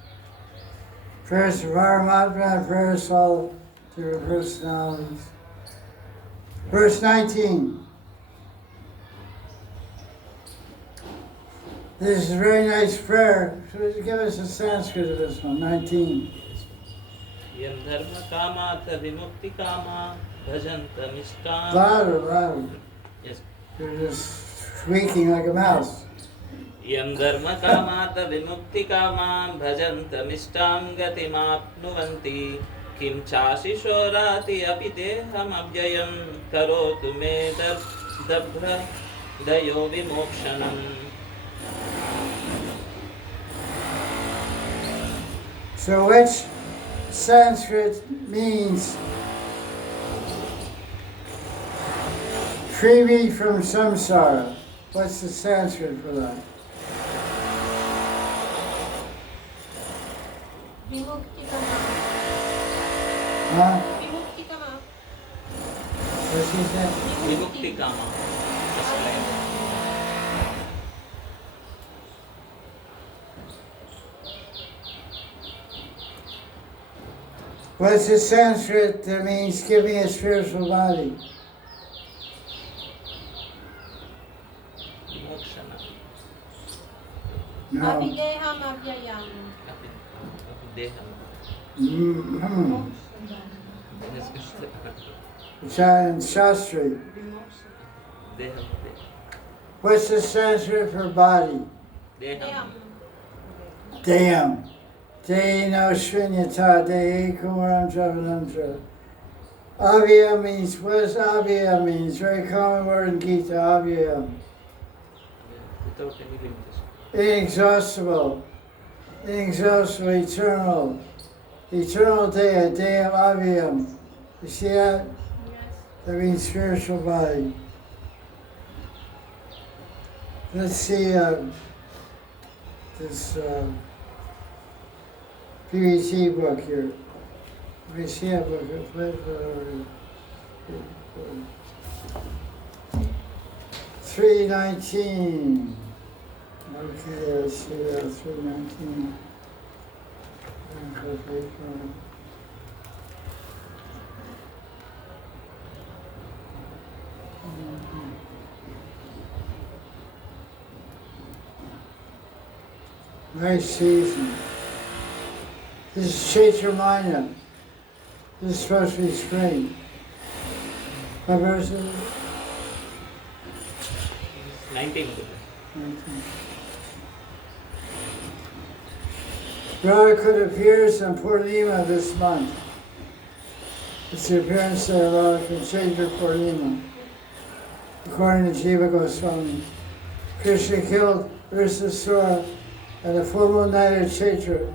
Prayers to Paramatma, prayers to all different personalities. Verse 19. This is a very nice prayer. So give us a Sanskrit of this one, 19. Yam dharma kamata vimukti kama bhajanta mishtam. Louder. Yes. You're just squeaking like a mouse. Yam dharma kamata vimukti kama bhajanta mishtam gatimapnuvanti kim chashishorati api deham abhyayam karotu me dabhra dayo vimokshanam. So which Sanskrit means free me from samsara. What's the Sanskrit for that? Vimuktikama. Huh? Vimuktikama. What's he say? Vimukti kama. Explain. What's the Sanskrit that means give me a spiritual body? Mokshana. No. Abhideham avyayam. Deham. Mm-hmm. It's in Shastri. Deham. What's the Sanskrit for body? Deham. Deyam. Deyano Srinyata Dehi Kumaram Javanantra. Avya means, what does avya means? Very common word in Gita, avya. Without any limitation. Inexhaustible. Inexhaustible, eternal. Eternal Deya, Deyam Avyam. You see that? Yes. That means spiritual body. Let's see this PVC book here. Let me see a book. 319. Okay, let's see that. 319. Nice season. This is Chaitra Maya. This is supposed to be spring. What verse is it? 19. 19. Radha appears on Purnima this month. It's the appearance of Radha Chaitra Purnima, according to Jiva Goswami. Krishna killed Vrisasura at the full moon night of Chaitra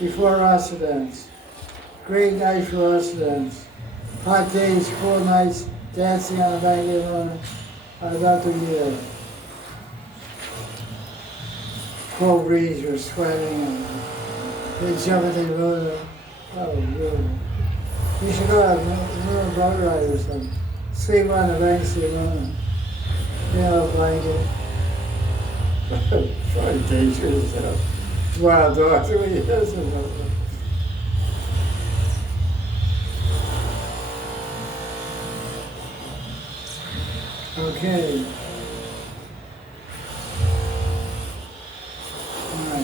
before Rasa dance. Great night for Rasa dance. Hot days, cool nights, dancing on the bank of Yamuna are about to be there. Cold breeze, you're sweating, and they jump in the Yamuna. Oh, beautiful. You should go out a boat ride or something. Sleep on the banks of Yamuna. You know, a blanket. Try to teach yourself. Wild dogs, what he does or something. Okay. Oh my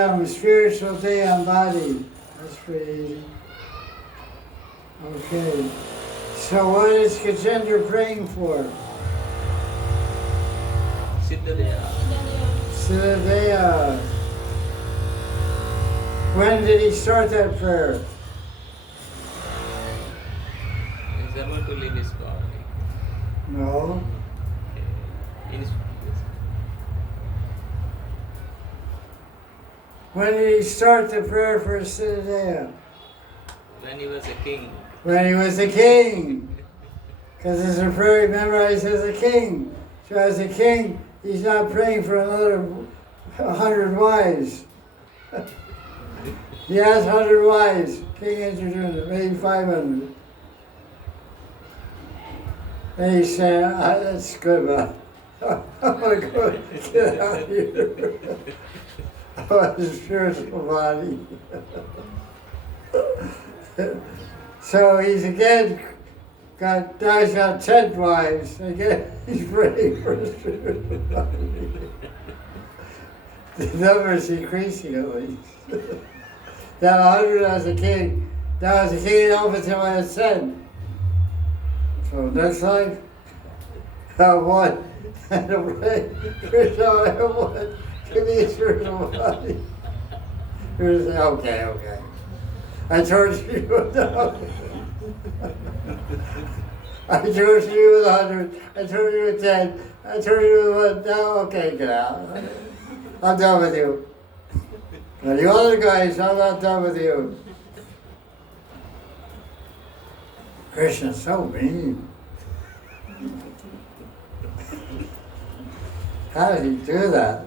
God. Spiritual day on body. That's pretty easy. Okay. So what is Gajendra praying for? Siddhadeha. Siddhadeha. When did he start that prayer? Is ever to leave his body. No. In his When did he start the prayer for Siddhadeha? when he was a king. When he was a king. Because it's a prayer he memorized as a king. So as a king, he's not praying for another 100 wives. He has 100 wives. King Indrajuna, maybe 500. And he's saying, that's good, man. I'm going to go get out of here. I want a spiritual body. So he's again guy's got 10 wives. Again, he's praying for a spiritual body. The number's increasing at least. Now 100 as a king. Now as a king over until I had 10. So next life, I have one. And I'm praying, Krishna, I have one. Give me a spiritual body. Okay. I tortured you with 100. I tortured you with 100. I tortured you with 10. I tortured you with 1. Now, okay, get out. I'm done with you. Now, you other guys, I'm not done with you. Krishna's so mean. How did he do that?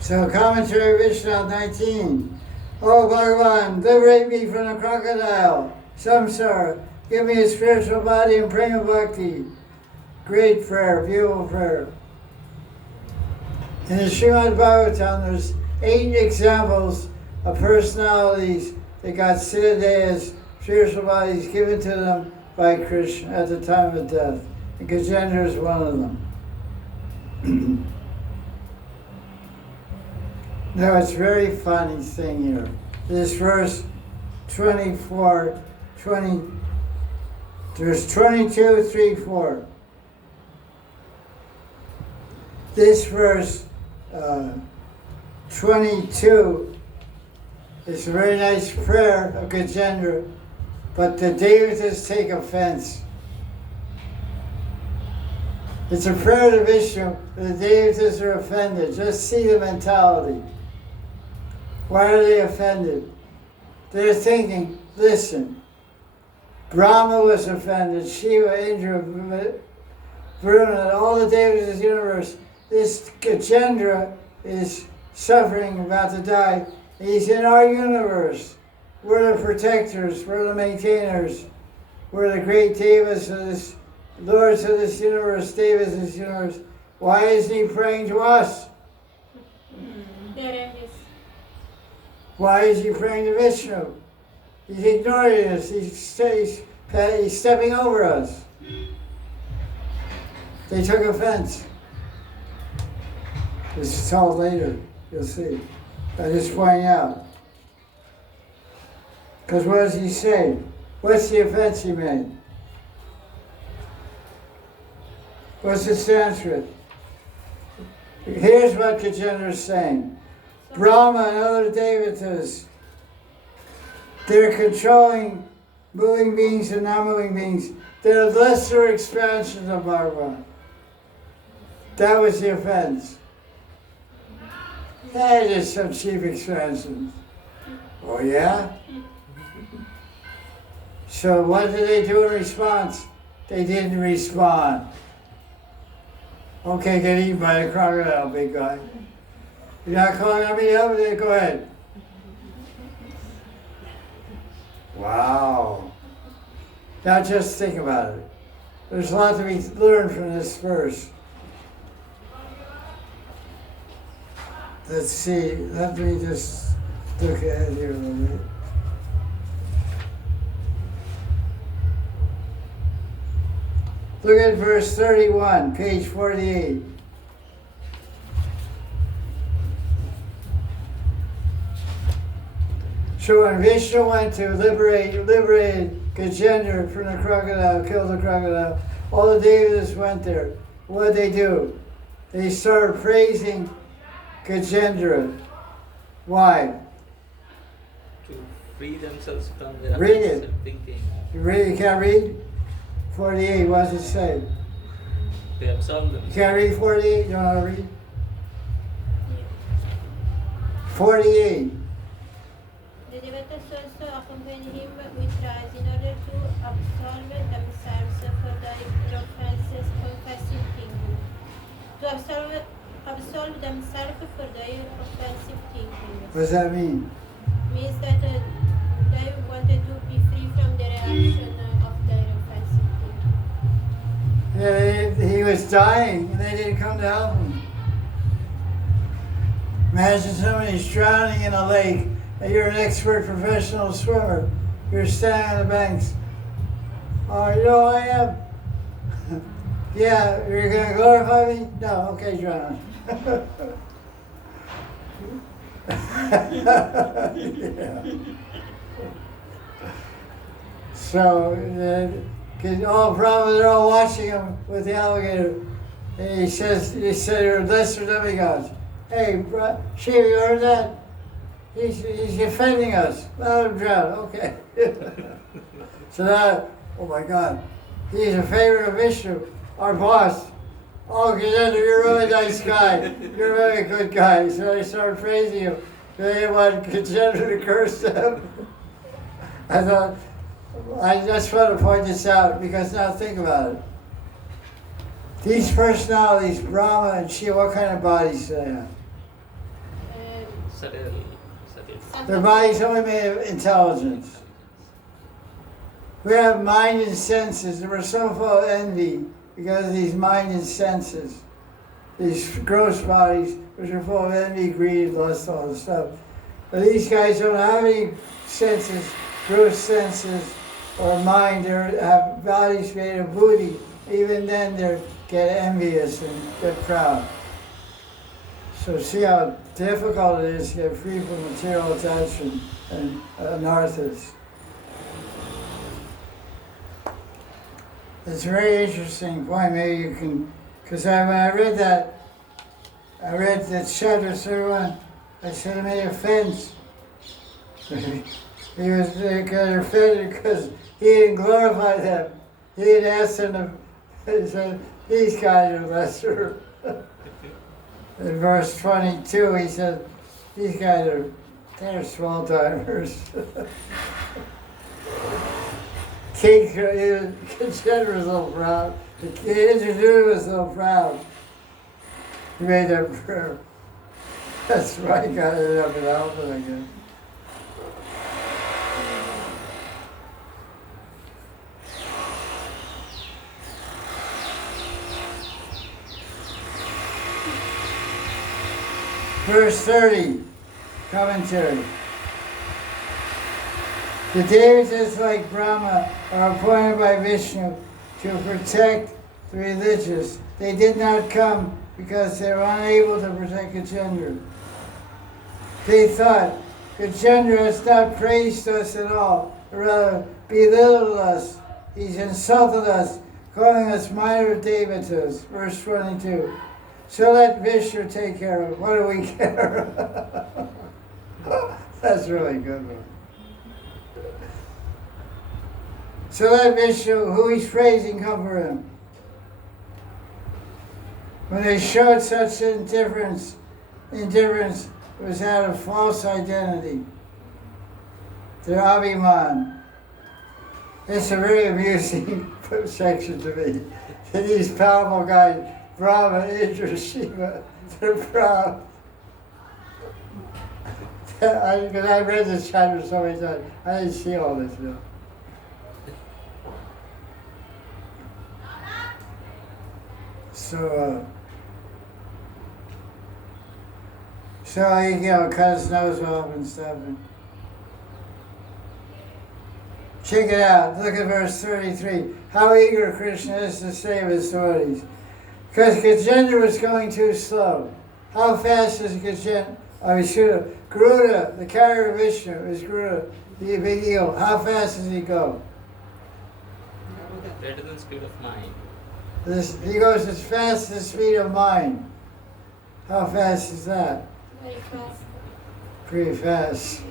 So, commentary Vishnu 19. Oh Bhagavan, liberate me from the crocodile, samsara. Give me a spiritual body and prema bhakti. Great prayer, beautiful prayer. In the Srimad Bhagavatam, there's 8 examples of personalities that got siddhas, spiritual bodies given to them by Krishna at the time of death. And Gajendra is one of them. Now it's very funny thing here. This verse 24, 20, there's 22, 3, 4. This verse 22 is a very nice prayer of Gajendra, but the Devatas take offense. It's a prayer to Vishnu, but the Devatas are offended. Just see the mentality. Why are they offended? They're thinking, listen, Brahma was offended, Shiva, Indra, Varuna, all the Devatas of the universe. This Gajendra is suffering, about to die. He's in our universe. We're the protectors, we're the maintainers. We're the great Devas of this, lords of this universe, Devas of this universe. Why isn't he praying to us? Why is he praying to Vishnu? He's ignoring us. He's stepping over us. They took offense. This is told later. You'll see. I just point out. Because what does he say? What's the offense he made? What's the Sanskrit? Here's what Gajendra is saying. Brahma and other Devatas, they're controlling moving beings and non-moving beings. They're lesser expansions of Bhagavan. That was the offense. They're just some cheap expansions. Oh yeah? So what did they do in response? They didn't respond. Okay, get eaten by a crocodile, big guy. You're not calling on me over there? Go ahead. Wow. Now just think about it. There's a lot to be learned from this verse. Let's see. Let me just look at it here a little bit. Look at verse 31, page 48. So when Vishnu went to liberated Gajendra from the crocodile, killed the crocodile, all the Devas went there. What did they do? They started praising Gajendra. Why? To free themselves from their Read it. offensive thinking. You can't read? 48, what does it say? They absolve You themselves. can't read 48? You know how to read? 48. The Devatas also accompany him with trials in order to absolve themselves for their offenses, confessing thinking. To absolve themselves for their offensive thinking. What does that mean? Means that they wanted to be free from the reaction of their offensive thinking. Yeah, he was dying and they didn't come to help him. Imagine somebody's drowning in a lake and you're an expert professional swimmer. You're standing on the banks. Oh, you know who I am? Yeah, you're going to glorify me? No, okay, drown. Yeah. So, probably they're all watching him with the alligator. And he said, you're lesser demigods. Hey, Shiva, you heard that? He's offending us. Let him drown. Okay. So now, oh my God, he's a favorite of Vishnu, our boss. Oh, Gajendra, you're a really nice guy. You're a really good guy. So they started praising him. They didn't want Gajendra to curse them. I thought, I just want to point this out because now think about it. These personalities, Brahma and Shiva, what kind of bodies do they have? Subtle. Their bodies only made of intelligence. We have mind and senses, and we're so full of envy because of these mind and senses, these gross bodies which are full of envy, greed, lust, all this stuff. But these guys don't have any senses, gross senses, or mind. They have bodies made of booty. Even then they get envious and get proud. So see how difficult it is to get free from material attachment and anarthas. It's a very interesting point. Maybe you can, because when I read that chapter 31, I said it made offense. He was got offended because he didn't glorify them. He didn't ask them to, he said, these guys are lesser. In verse 22, he said, these guys they're small timers. King Consider was so proud. The King was so proud. He made that prayer. That's why he got it up in Alpha again. Verse 30, commentary. The devatas like Brahma are appointed by Vishnu to protect the religious. They did not come because they were unable to protect Gajendra. They thought, Gajendra has not praised us at all, or rather belittled us. He's insulted us, calling us minor devatas. Verse 22. So let Vishnu take care of it. What do we care? That's really good one. So let Vishnu, who he's praising, come for him. When they showed such indifference was out of false identity. Their abhiman. It's a very amusing section to me. These powerful guys, Brahma, Indra, Shiva, they're proud. Because I read this chapter so many times, I didn't see all this, you know. So he cut his nose off and stuff. Check it out. Look at verse 33. How eager Krishna is to save his devotees. Because Gajendra was going too slow. How fast is Gajendra? Garuda, the carrier of Vishnu, is Garuda, the big eagle. How fast does he go? Greater than speed of mind. He goes as fast as the speed of mind. How fast is that? Very fast. Pretty fast.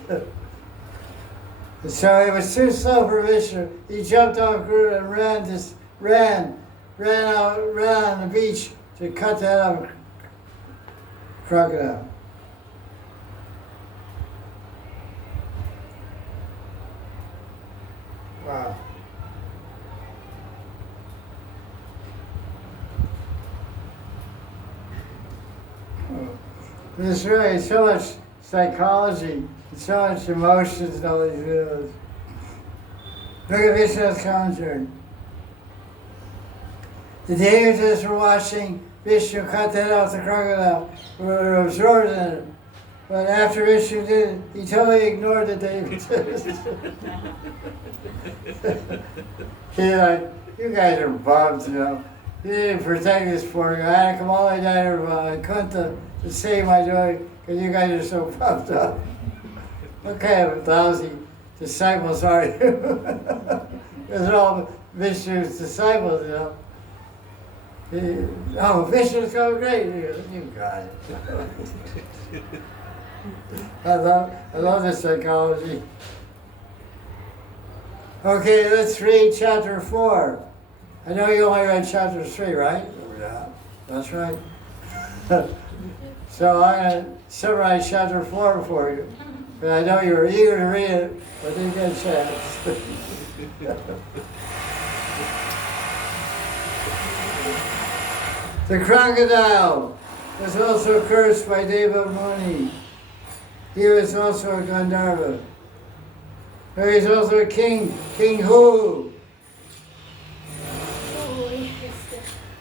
So it was too slow for Vishnu. He jumped off Garuda and ran on the beach to cut that up crocodile. Wow. There's really so much psychology, and so much emotions in all these videos. Look at Vishnu's commentary. The devatas were watching Vishnu cut that off the crocodile, were absorbed in it. But after Vishnu did it, he totally ignored the devatas. He's like, you guys are bums, you know. You didn't protect this poor guy. I had to come all the way down here to Canto to save my joy because you guys are so puffed up. What kind of lousy disciples are you? Because they're all Vishnu's disciples, you know. Oh, Vishnu's so great. You got it. I love this psychology. Okay, let's read chapter 4. I know you only read chapter 3, right? Yeah, that's right. So I'm going to summarize chapter 4 for you. But I know you were eager to read it, but didn't get a chance. The crocodile was also cursed by Deva Muni. He was also a Gandharva. There is also a king, King Hu.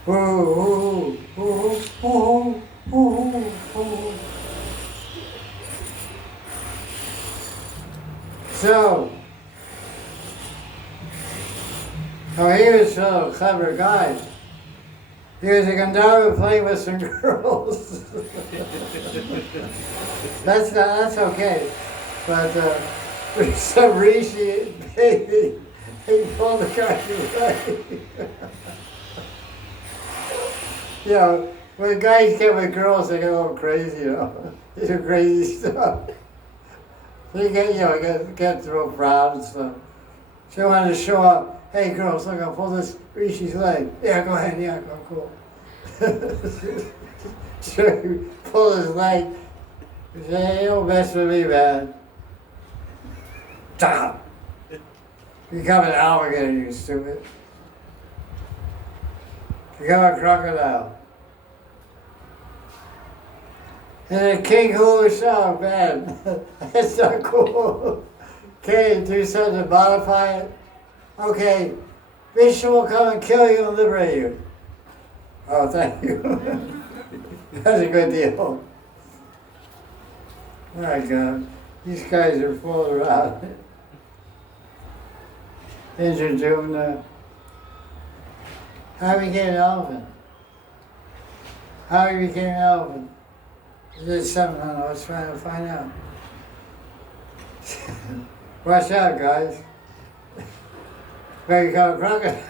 Ooh, ooh, ooh, ooh, ooh, ooh. So, he was a clever guy. He was a Gandharva playing with some girls. That's okay. But for some reason, he pulled the guy's leg. You know, when guys get with girls, they get a little crazy, you know. They do crazy stuff. They get real proud and stuff. She wanted to show up. Hey girls, look, I'll pull this Rishi's leg. Yeah, go ahead, yeah, go, cool. So he pulled his leg. He said, hey, don't mess with me, man. Stop. Become an alligator, you stupid. Become a crocodile. And the king hula song, man. That's not cool. Okay, do something to modify it. Okay, Vishnu will come and kill you and liberate you. Oh, thank you. That's a good deal. My God, these guys are full around. Introducing how he became an elephant. How he became an elephant. There's something I was trying to find out. Watch out, guys. Where you got a crocodile.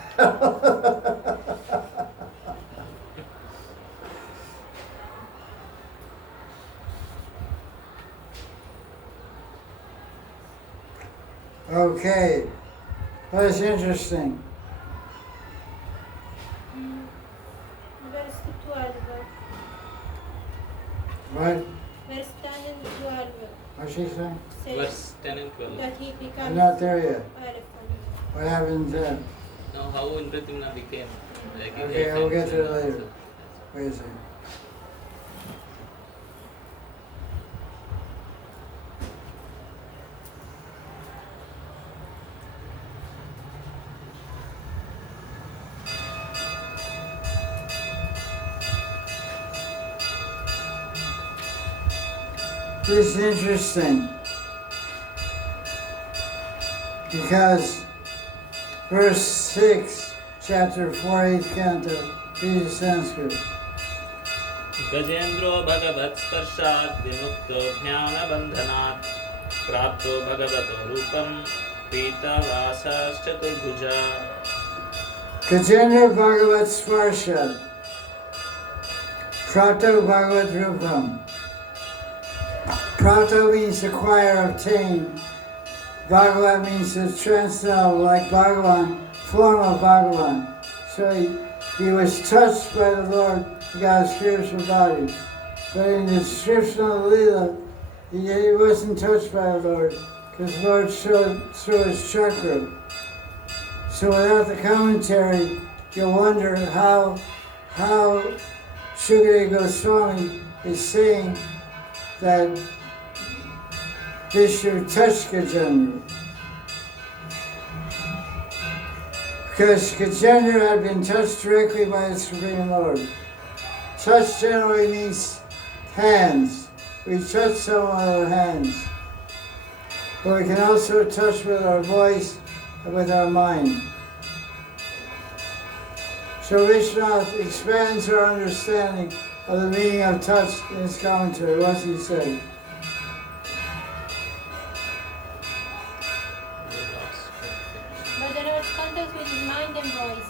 Okay. Well, it's interesting. Verse 12. What? Verse 10 and 12. What's she saying? Says Verse 10 and 12. that he becomes I'm not there yet. elephant. What happens then? Now, how Indradyumna became like Okay, I'll get to it later. Wait a second. This is interesting because verse 6, chapter 4, 8th canto, read the Sanskrit. गजेन्द्रो भगवत्स्पर्शात् विमुक्तो ज्ञानबन्धनात् प्राप्तो भगवतो रूपं पीतवासश्चतुर्भुजा. Gajendra Bhagavat Sparsha, Prato Bhagavat Rupam. Prato means acquire, obtain. Bhagavat means to transcendental, like Bhagavan, form of Bhagavan. So he was touched by the Lord, he got a spiritual body. But in the description of the Leela, he wasn't touched by the Lord, because the Lord showed through his chakra. So without the commentary, you'll wonder how Shukadeva Goswami is saying that Vishnu touched Gajendra. Because Gajendra had been touched directly by the Supreme Lord. Touch generally means hands. We touch someone with our hands. But we can also touch with our voice and with our mind. So Vishwanath expands our understanding of the meaning of touch in his commentary. What's he say? But the Lord's contact with his mind and voice.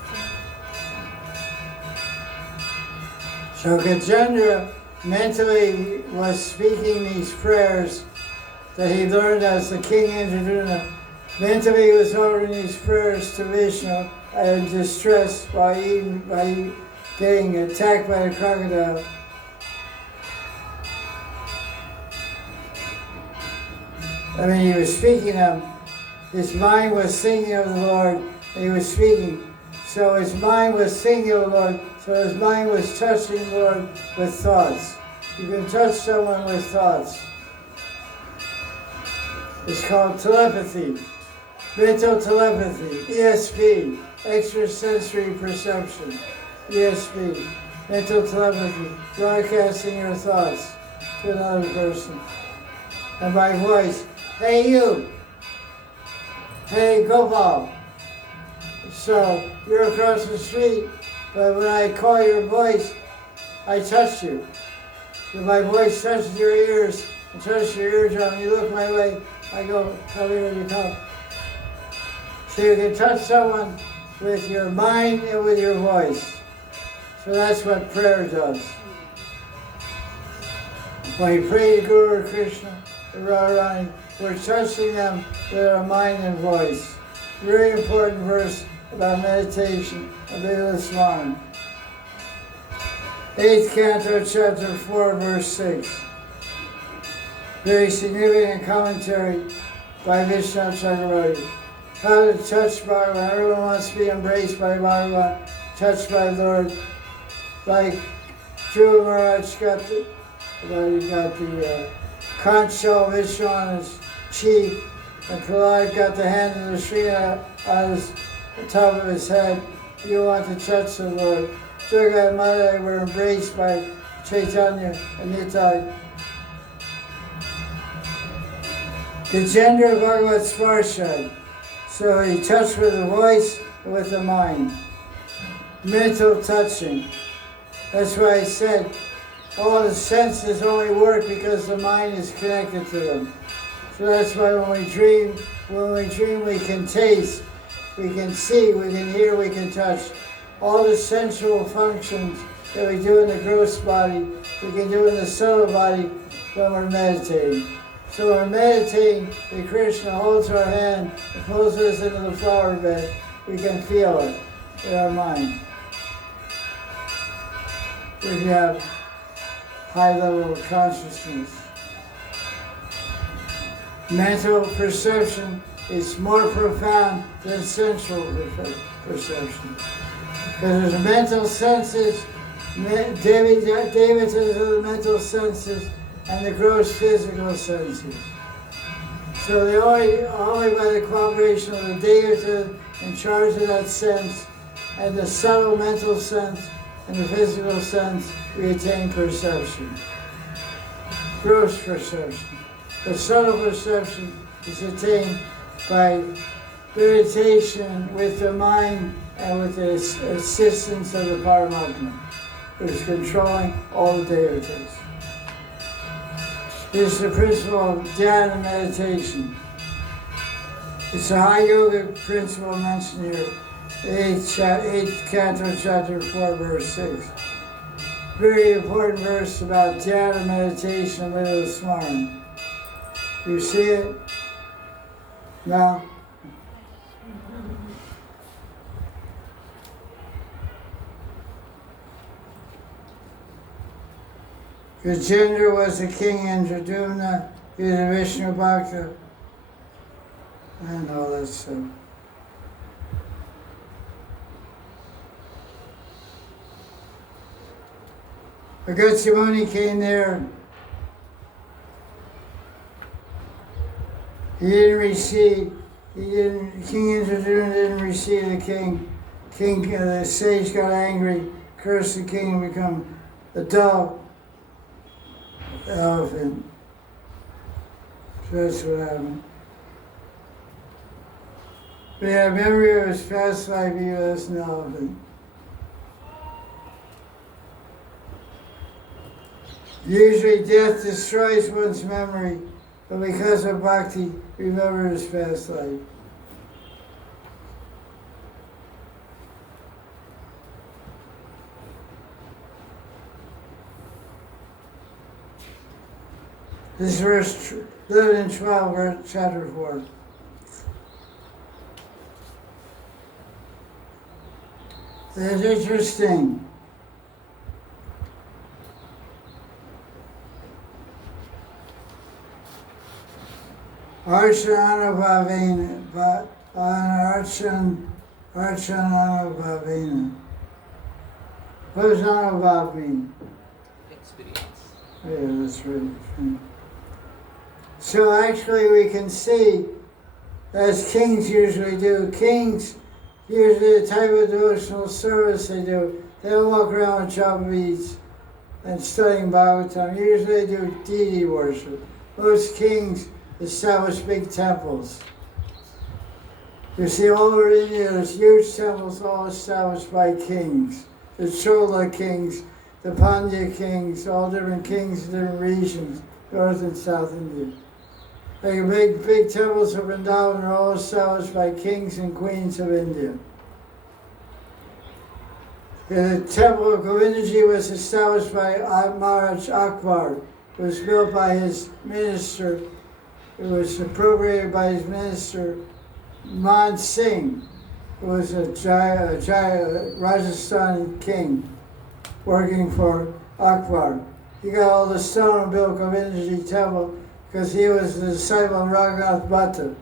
So Gajendra mentally was speaking these prayers that he learned as the king Indraduna. Mentally he was offering these prayers to Vishnu in distress by getting attacked by the crocodile. I mean, he was speaking them. His mind was thinking of the Lord, and he was speaking. So his mind was thinking of the Lord, so his mind was touching the Lord with thoughts. You can touch someone with thoughts. It's called telepathy, mental telepathy, ESP, extrasensory perception. ESP, mental telepathy, broadcasting your thoughts to another person. And by voice, hey you, hey Gopal. So you're across the street, but when I call your voice, I touch you. If my voice touches your ears and touches your eardrum, you look my way, I go, come here, you come. So you can touch someone with your mind and with your voice. So that's what prayer does. When you pray to Guru or Krishna or Radharani, we're touching them with our mind and voice. Very important verse about meditation of this morning. 8th Canto, chapter 4, verse 6. Very significant commentary by Vishnu Chakravarti. How to touch Bhagavan. Everyone wants to be embraced by Bhagavan, touched by the Lord. Like Dhruva Maharaj got the conch shell Vishnu on his cheek, and Prahlad got the hand of the Srinath on the top of his head. You want to touch the Lord. Durga and Madan were embraced by Chaitanya and Nitai. Gajendra Bhagavat Sparsha. So he touched with the voice and with the mind. Mental touching. That's why I said all the senses only work because the mind is connected to them. So that's why when we dream we can taste, we can see, we can hear, we can touch. All the sensual functions that we do in the gross body, we can do in the subtle body when we're meditating. So when we're meditating, if Krishna holds our hand and pulls us into the flower bed, we can feel it in our mind. If you have high level of consciousness. Mental perception is more profound than sensual perception. Because there's mental senses, devatas are the mental senses, and the gross physical senses. So they only by the cooperation of the devata in charge of that sense, and the subtle mental sense, and the physical sense, we attain perception. Gross perception. The subtle perception is attained by meditation with the mind and with the assistance of the Paramatma, who is controlling all the devatas. This is the principle of dhyana meditation. It's a high yoga principle mentioned here, 8th Canto, chapter 4, verse 6. Very important verse about dhyana meditation, little smarm. You see it? Now? Gajendra was the king in Dradumna, he was a Vishnu Bhakta, and all that stuff. Agastya Muni came there. King Indradumna didn't receive the king. The sage got angry, cursed the king, and become a dove. Elephant. So that's what happened. But yeah, memory of his past life, he was an elephant. Usually death destroys one's memory, but because of bhakti, remember his past life. This is verse 11 and 12, chapter 4. It's interesting. Archananubhavena. What does anubhav mean? Experience. Yeah, that's right. So actually we can see, as kings usually do, kings usually the type of devotional service they do, they don't walk around with chop beads and studying Bhagavatam. Usually they do deity worship. Most kings establish big temples. You see, all over India, there's huge temples all established by kings. The Chola kings, the Pandya kings, all different kings in different regions, North and South India. Like big temples of Vrindavan are all established by kings and queens of India. The temple of Govindaji was established by Maharaj Akbar. It was built by his minister. It was appropriated by his minister, Man Singh, who was a Rajasthan king working for Akbar. He got all the stone and built Govindaji temple because he was the disciple of Raghunath Bhatta.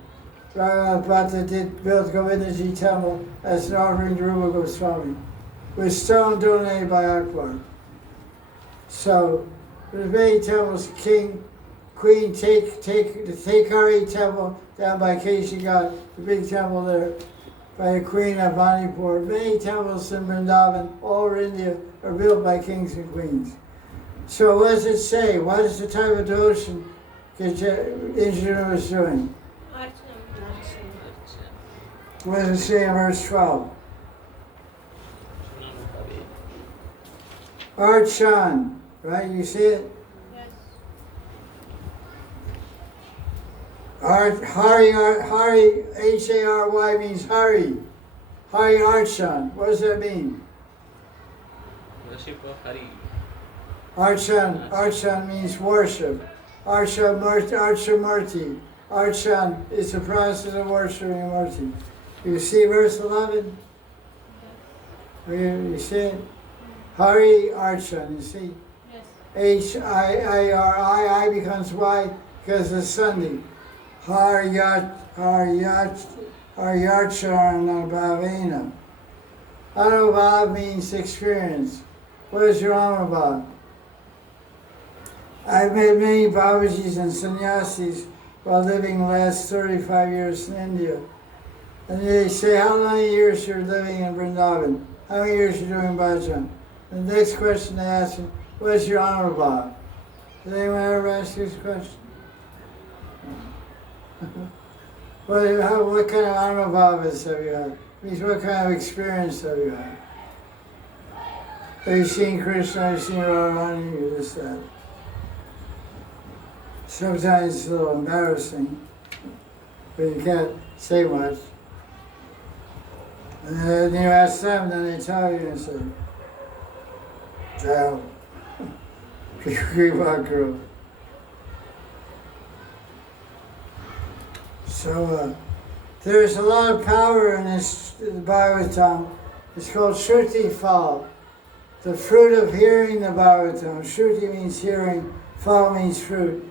Raghunath Bhatta built Govindaji temple as an offering to Rupa Goswami, with stone donated by Akbar. So there's many temples, king, queen, take the Thekari temple down by Keshigat, the big temple there, by the queen of Manipur. Many temples in Vrindavan, all over India, are built by kings and queens. So what does it say? What is the type of devotion Injuna was doing? What does it say in verse 12? Archan, right? You see it? Yes. Hari, H-A-R-Y means Hari. Hari Archan. What does that mean? Worship of Hari. Archan means worship. Archamurti. Archan is the process of worshiping a Murti. You see verse 11? You see it? Hari Archan, you see? Yes. H-I-A-R-I, I becomes Y because of Sunday. Haryacharana Bhavena. Anubhav means experience. What is your Anubhav? I've met many Babajis and sannyasis while living the last 35 years in India. And they say, how many years you're living in Vrindavan? How many years you're doing bhajan? The next question they ask him, what's your Anubhav? Did anyone ever ask you this question? What kind of Anubhavas have you had? It means what kind of experience have you had? Have you seen Krishna? Have you seen Radharani? You just that. Sometimes it's a little embarrassing, but you can't say much. And then you ask them, then they tell you and say, Jal, Kriva. So there's a lot of power in this Bhagavatam. It's called Shruti Phal, the fruit of hearing the Bhagavatam. Shruti means hearing, Phal means fruit.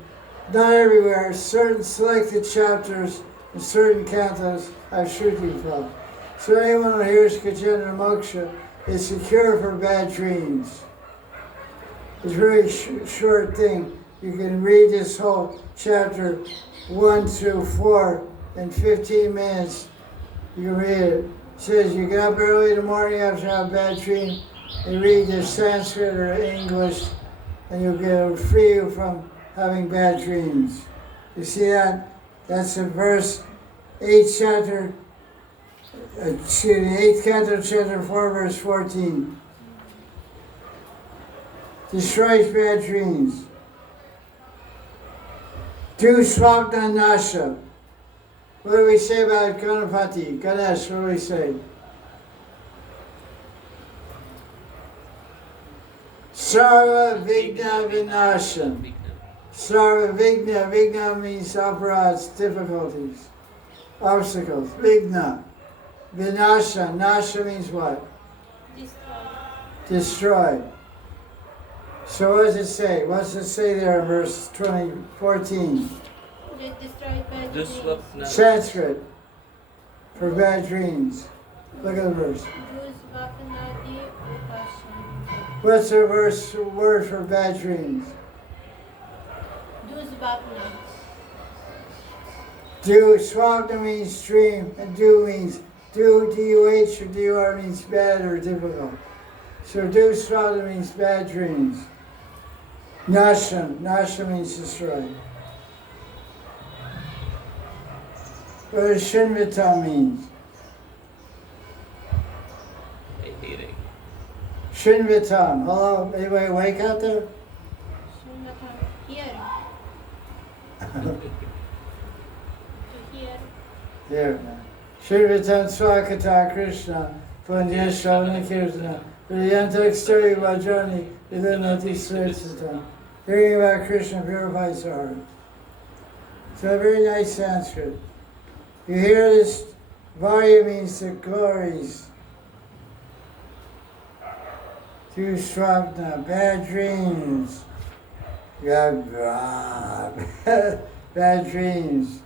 Not everywhere, certain selected chapters and certain cantos have Shruti Phal. So anyone who hears Gajendra Moksha is secure for bad dreams. It's a very short thing. You can read this whole chapter 1 through 4 in 15 minutes. You can read it. It says you get up early in the morning after a bad dream and read the Sanskrit or English, and you'll get free you from having bad dreams. You see that? That's in verse 8th canto, chapter 4, verse 14. Destroys bad dreams. Do Swapna Nasha. What do we say about Ganapati? Ganesh, what do we say? Sarva Vigna Vinashan. Sarva Vigna. Vigna means operads, difficulties, obstacles. Vigna. Vinasha. Nasha means what? Destroy. So what does it say? What does it say there in verse 14? Sanskrit for bad dreams. Look at the verse. What's the word for bad dreams? Do, Swapna means dream, and do means do, D-U-H or D-U-R means bad or difficult. So Dusrata means bad dreams. Nasham means destroy. What does Shinvita means? hearing. Shinvitam. Hello, anybody awake out there? Here. To hear. Here. Shinvitam Swakata Krishna. Pandya Shravana Kirtana. Vriyanta Ekstari Vajrani. Vidanati Sritsata. Hearing about Krishna purifies the heart. So a very nice Sanskrit. You hear this, Varya means the glories. To Sravana, bad dreams. You have bad dreams.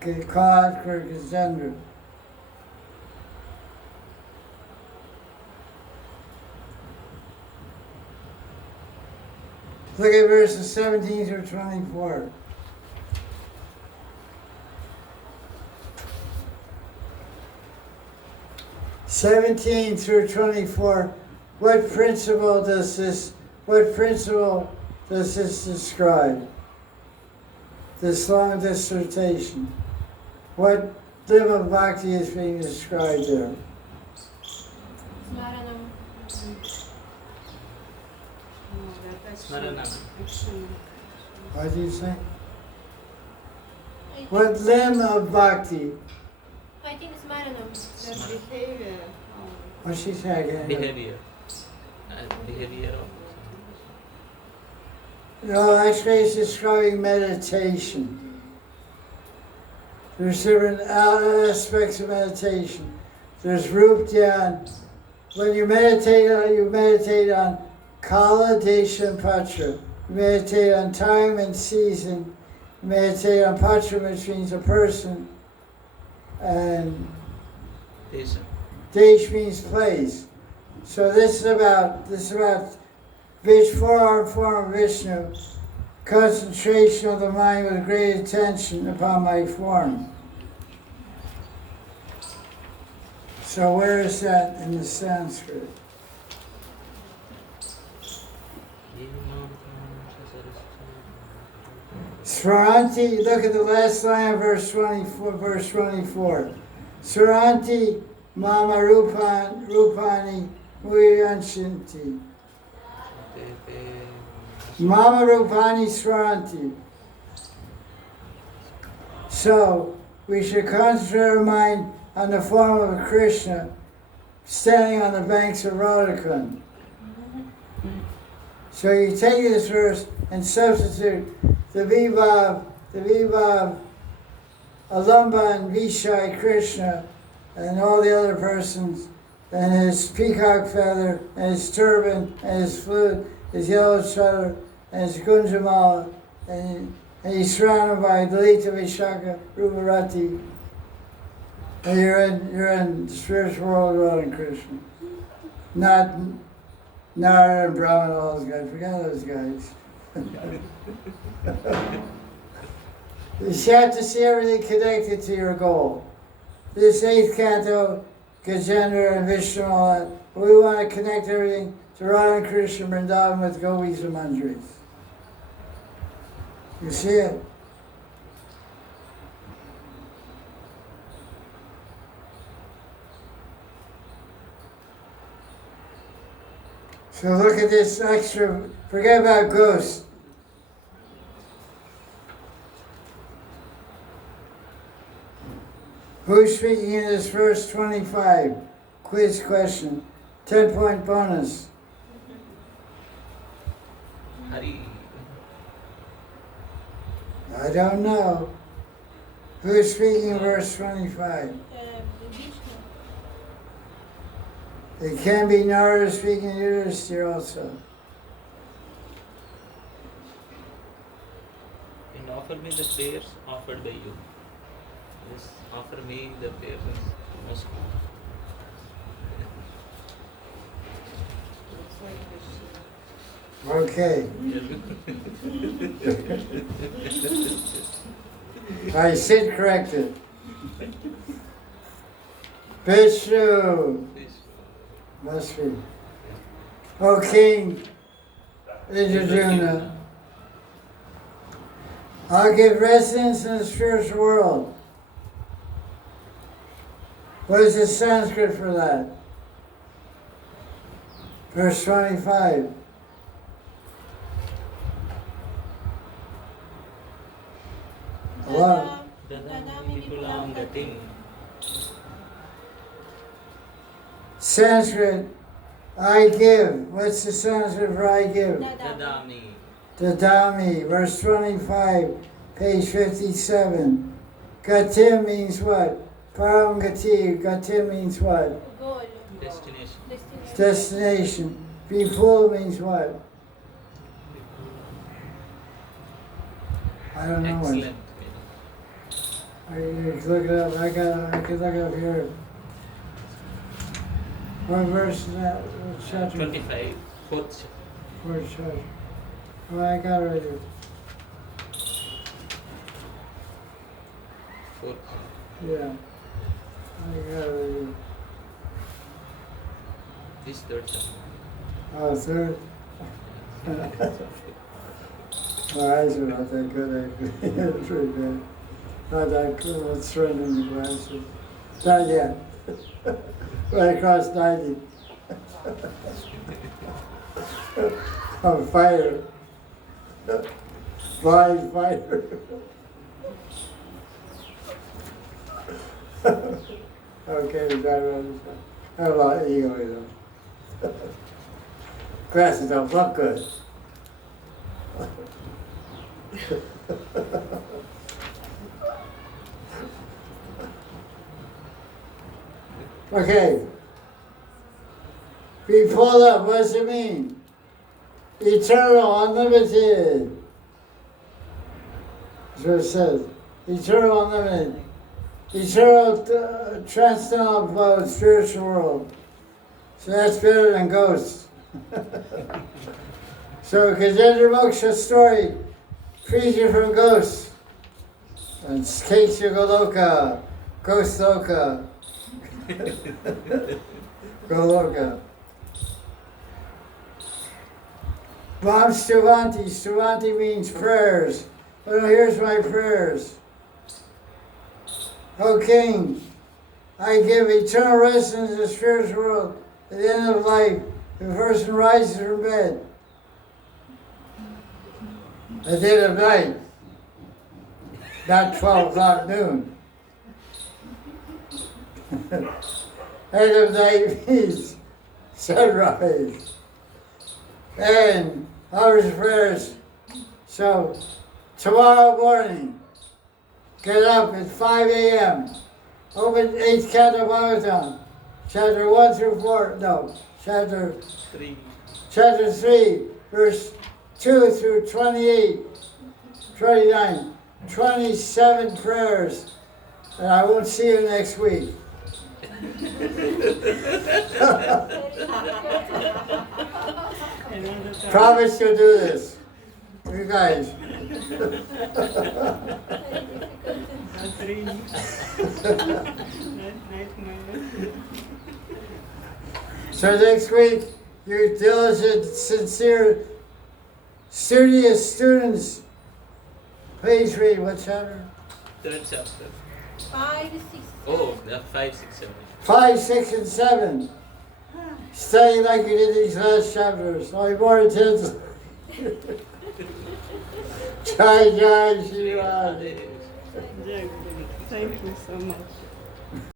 Get caught for Gajendra. Look at verses 17 through 24. (17 through 24). What principle does this describe? This long dissertation. What limb of bhakti is being described there? Smaranam. Smaranam. What do you say? What limb of bhakti? I think Smaranam. The behavior. What's she saying? Behavior. Behavior of. No, actually it's describing meditation. There's different aspects of meditation. There's Rup Dhyan. When you meditate on Kala, Desha, and Patra. You meditate on time and season. You meditate on Patra, which means a person. And Desha. Desh means place. So this is about four-arm form of Vishnu, concentration of the mind with great attention upon my form. So where is that in the Sanskrit? Swaranti, look at the last line of verse 24. Swaranti mama rupani muyanshinti. Mama rupani swaranti. So we should concentrate our mind on the form of a Krishna standing on the banks of Radhakund. So you take this verse and substitute the Vibhav, Alamban, Vishai, Krishna, and all the other persons, and his peacock feather, and his turban, and his flute, his yellow shutter, and his gunjamala, and he's surrounded by Dalita Vishaka, Ruparati. And you're in the spiritual world around Krishna. Not Nara and Brahman, all those guys. Forget those guys. You have to see everything connected to your goal. This 8th canto, Gajendra and Vishnu, all that, we want to connect everything to Radha and Krishna Vrindavan with gopis and manjaris. You see it? So look at this extra, forget about ghosts. Who's speaking in this verse 25? Quiz question. 10-point bonus. Hari. I don't know. Who's speaking in verse 25? Vishnu. It can be Narada speaking to Yudhishthira also. And offer me the prayers offered by you. Yes, offer me the prayers most. Okay. I sit corrected. Vishnu. Must be. O King, Indrajuna, I'll give residence in the spiritual world. What is the Sanskrit for that? Verse 25. Hello? Dadami vipulam gatim. Sanskrit, I give. What's the Sanskrit for I give? Dadami. Dadami, verse 25, page 57. Gatim means what? Param gati, gatim means what? Goal. Destination. Destination. Be full means what? I don't know. Excellent. I look it up. I can look it up here. What verse is that? What chapter? 25. Fourth. Fourth chapter. Oh, I got it right here. Fourth. Yeah. I got it right here. This third chapter. Oh, third. My eyes are not that good, actually. It's pretty bad. Not that good. Let's throw in the glasses. Not yet. Right across 90. I'm a fighter. Blind fighter. Okay, we got it on this one. I have a lot of ego, you know. Glasses don't look good. Okay. Be full up, what does it mean? Eternal, unlimited. That's what it says. Eternal, unlimited. Eternal, transcendental above spiritual world. So that's better than ghosts. So, Gajendra Moksha story frees you from ghosts. And takes you Goloka, Ghost Loka. Goloka. Vam Stuvanti. Stuvanti means prayers. Well, here's my prayers. O King, I give eternal residence in the spiritual world at the end of life. If a person rises from bed at the end of night, not 12 o'clock noon. End of night means sunrise. And hours of prayers. So tomorrow morning, get up at 5 a.m. Open 8th Canto Bhagavatam, chapter 1 through 4, no, chapter 3, verse 2 through 28, 29, 27 prayers, and I won't see you next week. Promise you'll do this. You guys. So next week, you diligent, sincere, studious students, please read what chapter? Third chapter. 5, 6, 7. Oh, the 5, 6, 7. 5, 6, and 7. Study like you did these last chapters, only more intense. Jai Jai Shri Ram. Thank you so much.